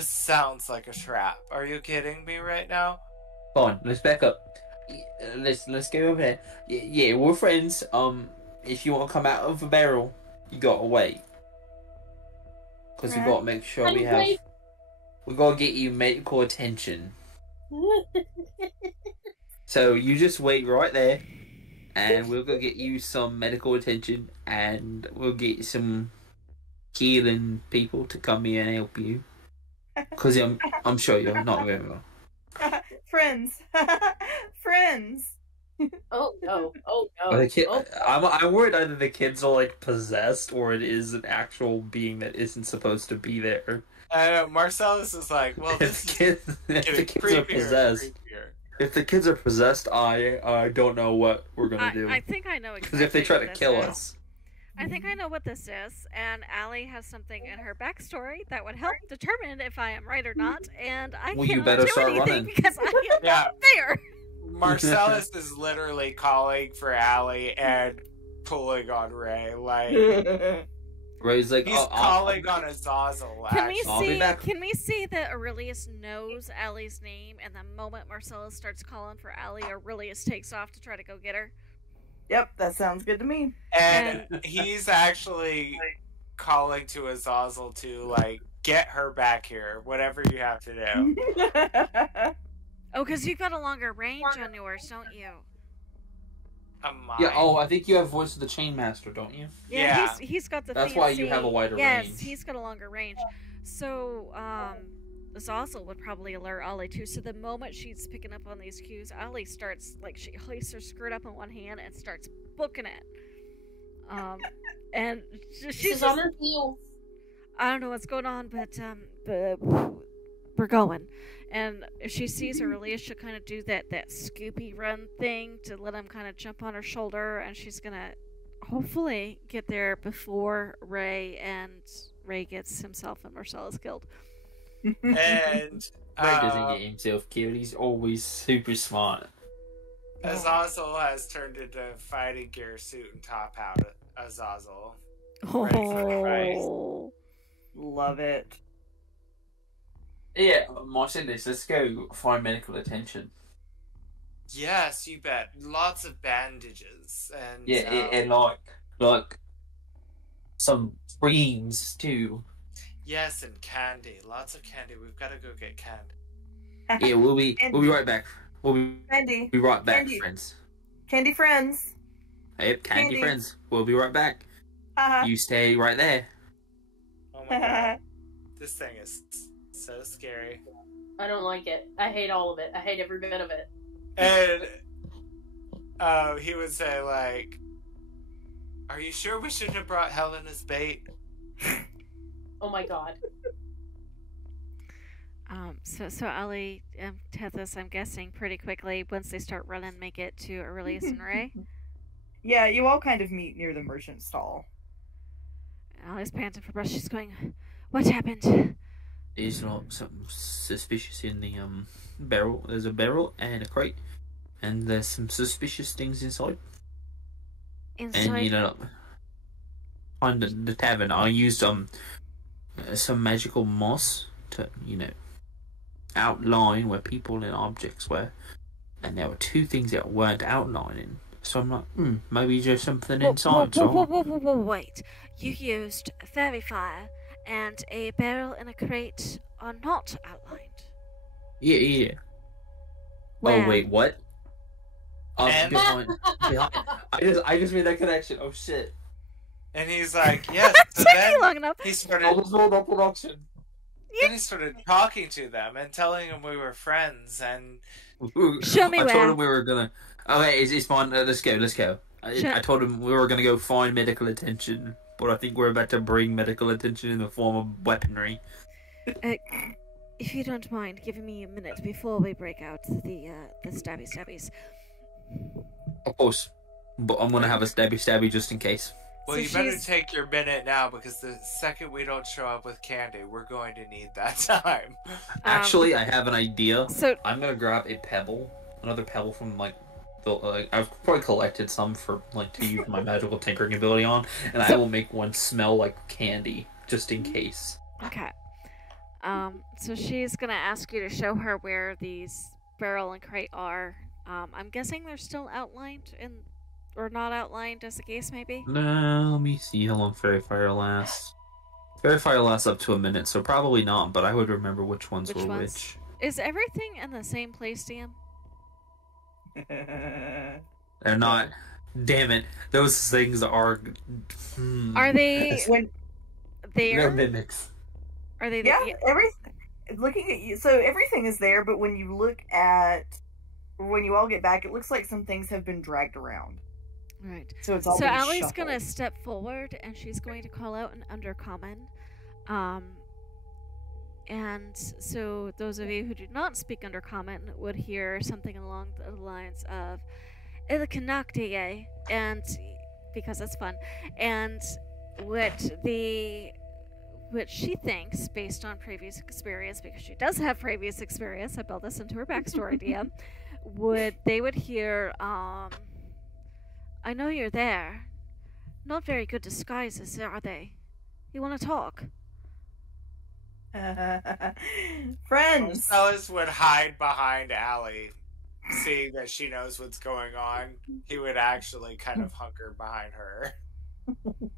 sounds like a trap. Are you kidding me right now? Fine, let's back up. Let's go over there. Yeah, we're friends. If you want to come out of the barrel, you gotta wait. Because we gotta make sure we gotta get you medical attention. So you just wait right there, and we'll go get you some medical attention, and we'll get some healing people to come here and help you. Because I'm sure you're not very well. Friends. Oh no! Oh no! I'm worried either the kids are like possessed or it is an actual being that isn't supposed to be there. Marcellus is like, well, if the kids are possessed, if the kids are possessed, I don't know what we're gonna do. I think I know exactly. Because if they try to kill us. I think I know what this is, and Allie has something in her backstory that would help determine if I am right or not, and I can't do anything running. Because I am not there. Marcellus is literally calling for Allie and pulling on Ray, like Ray's like, he's calling on Azazel. Can we see that Aurelius knows Allie's name, and the moment Marcellus starts calling for Allie, Aurelius takes off to try to go get her? Yep, that sounds good to me. And he's actually calling to Azazel to, like, get her back here, whatever you have to do. Oh, because you've got a longer range on yours, don't you? Yeah, I think you have Voice of the Chainmaster, don't you? Yeah. He's got the That's why you have a wider range. Yes, he's got a longer range. So, Azazel would probably alert Ollie too. So the moment she's picking up on these cues, Ollie starts, like, she hoists her skirt up in one hand and starts booking it. And she's on her heels. I don't know what's going on, but we're going. And if she sees Aurelius, she'll kind of do that Scoopy run thing to let him kind of jump on her shoulder, and she's gonna hopefully get there before Ray gets himself and Marcellus killed. And Ray doesn't get himself killed. He's always super smart. Azazel has turned into fighting gear, suit and top hat. Azazel. Oh, love it. Yeah, Marcellus, let's go find medical attention. Yes, you bet. Lots of bandages and and like some creams too. Yes, and candy. Lots of candy. We've got to go get candy. Yeah, we'll be right back. We'll be right back, candy. Friends. Candy friends. Yep, candy friends. We'll be right back. You stay right there. Oh my god. This thing is so scary. I don't like it. I hate all of it. I hate every bit of it. And he would say, like, are you sure we shouldn't have brought Helen as bait? Oh my god. So Ollie and Tethys, I'm guessing pretty quickly once they start running, make it to Aurelius and Ray. Yeah, you all kind of meet near the merchant stall. Ollie's panting for breath. She's going, "What happened?" There's not something suspicious in the barrel. There's a barrel and a crate, and there's some suspicious things inside. And on the tavern, I used some magical moss to outline where people and objects were, and there were two things that weren't outlining. So I'm like, maybe there's something inside. Wait, you used fairy fire, and a barrel and a crate are not outlined. Yeah. Where? Oh wait, what? Behind. I just made that connection. Oh shit. And he's like, yes. So then long enough. He started. Then he started talking to them and telling them we were friends. And show me I where. told him we were gonna. Okay, it's fine. Let's go. I told him we were gonna go find medical attention, but I think we're about to bring medical attention in the form of weaponry. If you don't mind giving me a minute before we break out the stabbies. Of course, but I'm gonna have a stabby just in case. Well, so you better take your minute now, because the second we don't show up with candy, we're going to need that time. Actually, I have an idea. So I'm gonna grab another pebble from I've probably collected some for to use my magical tinkering ability on, and I will make one smell like candy just in case. Okay. So she's gonna ask you to show her where these barrel and crate are. I'm guessing they're still outlined or not outlined, as the case may be. No, let me see how long Fairy Fire lasts. Fairy Fire lasts up to a minute, so probably not. But I would remember which ones were which. Is everything in the same place, Dan? They're not. Damn it! Those things are. Are they? They're mimics. Are they? Yeah, looking at you, so everything is there. But when you look at when you all get back, it looks like some things have been dragged around. Right. So it's all So been Allie's shuffled. gonna step forward and she's going to call out an undercommon. And so those of you who do not speak undercommon would hear something along the lines of Illikanakdiye, and because that's fun, and what she thinks, based on previous experience, because she does have previous experience, I built this into her backstory, DM, they would hear, I know you're there. Not very good disguises, are they? You want to talk? Friends! Marcellus would hide behind Allie, seeing that she knows what's going on. He would actually kind of hunker behind her,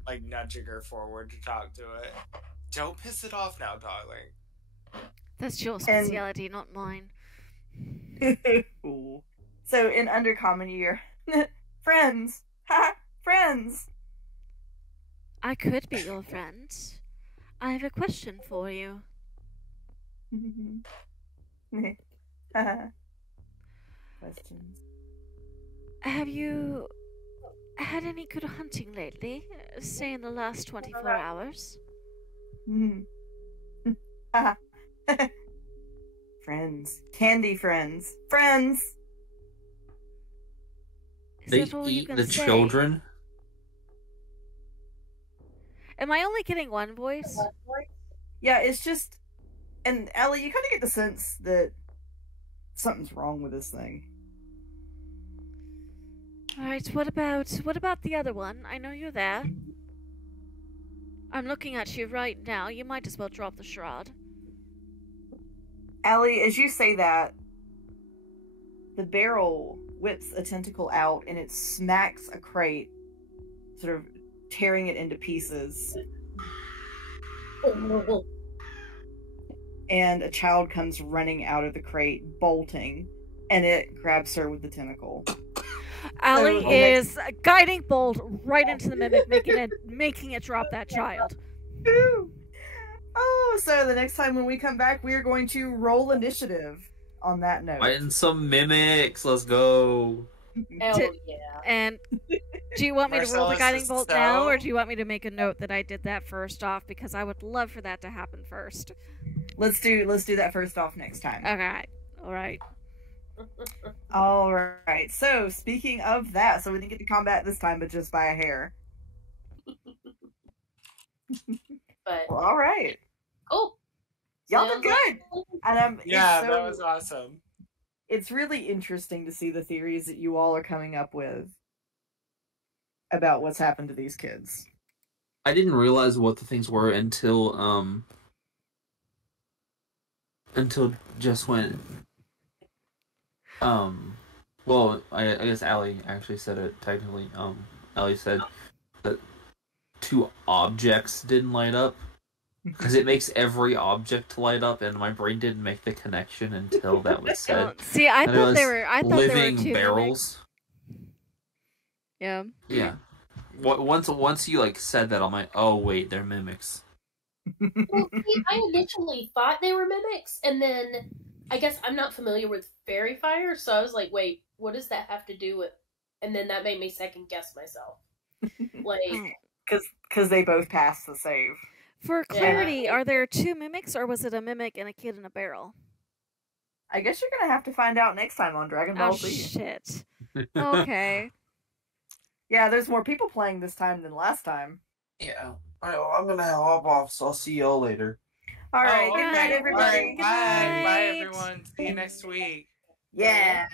like nudging her forward to talk to it. Don't piss it off now, darling. That's your speciality, not mine. So in undercommon you hear, friends! Ha! Friends! I could be your friend. I have a question for you. Questions. Have you had any good hunting lately? Say in the last 24 hours? Friends. Candy friends. Friends! They eat the children? Am I only getting one voice? Yeah, it's just... And Ellie, you kind of get the sense that something's wrong with this thing. Alright, what about the other one? I know you're there. I'm looking at you right now. You might as well drop the shroud. Ellie, as you say that, the barrel whips a tentacle out and it smacks a crate, sort of tearing it into pieces. And a child comes running out of the crate, bolting, and it grabs her with the tentacle. Allie is guiding bolt right into the mimic, making it drop that child. Oh, so the next time when we come back, we are going to roll initiative on that note. Fighting some mimics, let's go. Hell yeah. And do you want me to roll the guiding bolt now, or do you want me to make a note that I did that first off? Because I would love for that to happen first. Let's do that first off next time. Okay. Alright. Alright. So, speaking of that, so we didn't get to combat this time, but just by a hair. But well, alright. Cool. Y'all did good! And that was awesome. It's really interesting to see the theories that you all are coming up with about what's happened to these kids. I didn't realize what the things were until just when well, I guess Allie actually said it technically. Allie said that 2 objects didn't light up. Because it makes every object light up, and my brain didn't make the connection until that was said. See, I thought they were living 2 barrels. Mimics. Yeah. Once you said that, I'm like, oh wait, they're mimics. Well, see, I initially thought they were mimics, and then I guess I'm not familiar with fairy fire, so I was like, wait, what does that have to do with? And then that made me second guess myself. Because they both passed the save. For clarity, are there 2 mimics, or was it a mimic and a kid in a barrel? I guess you're gonna have to find out next time on Dragon Ball Z. Shit. Okay. Yeah, there's more people playing this time than last time. Yeah. Alright, well, I'm gonna hop off, so I'll see y'all later. Alright, good night, everybody. Bye, everyone. See you next week. Yes.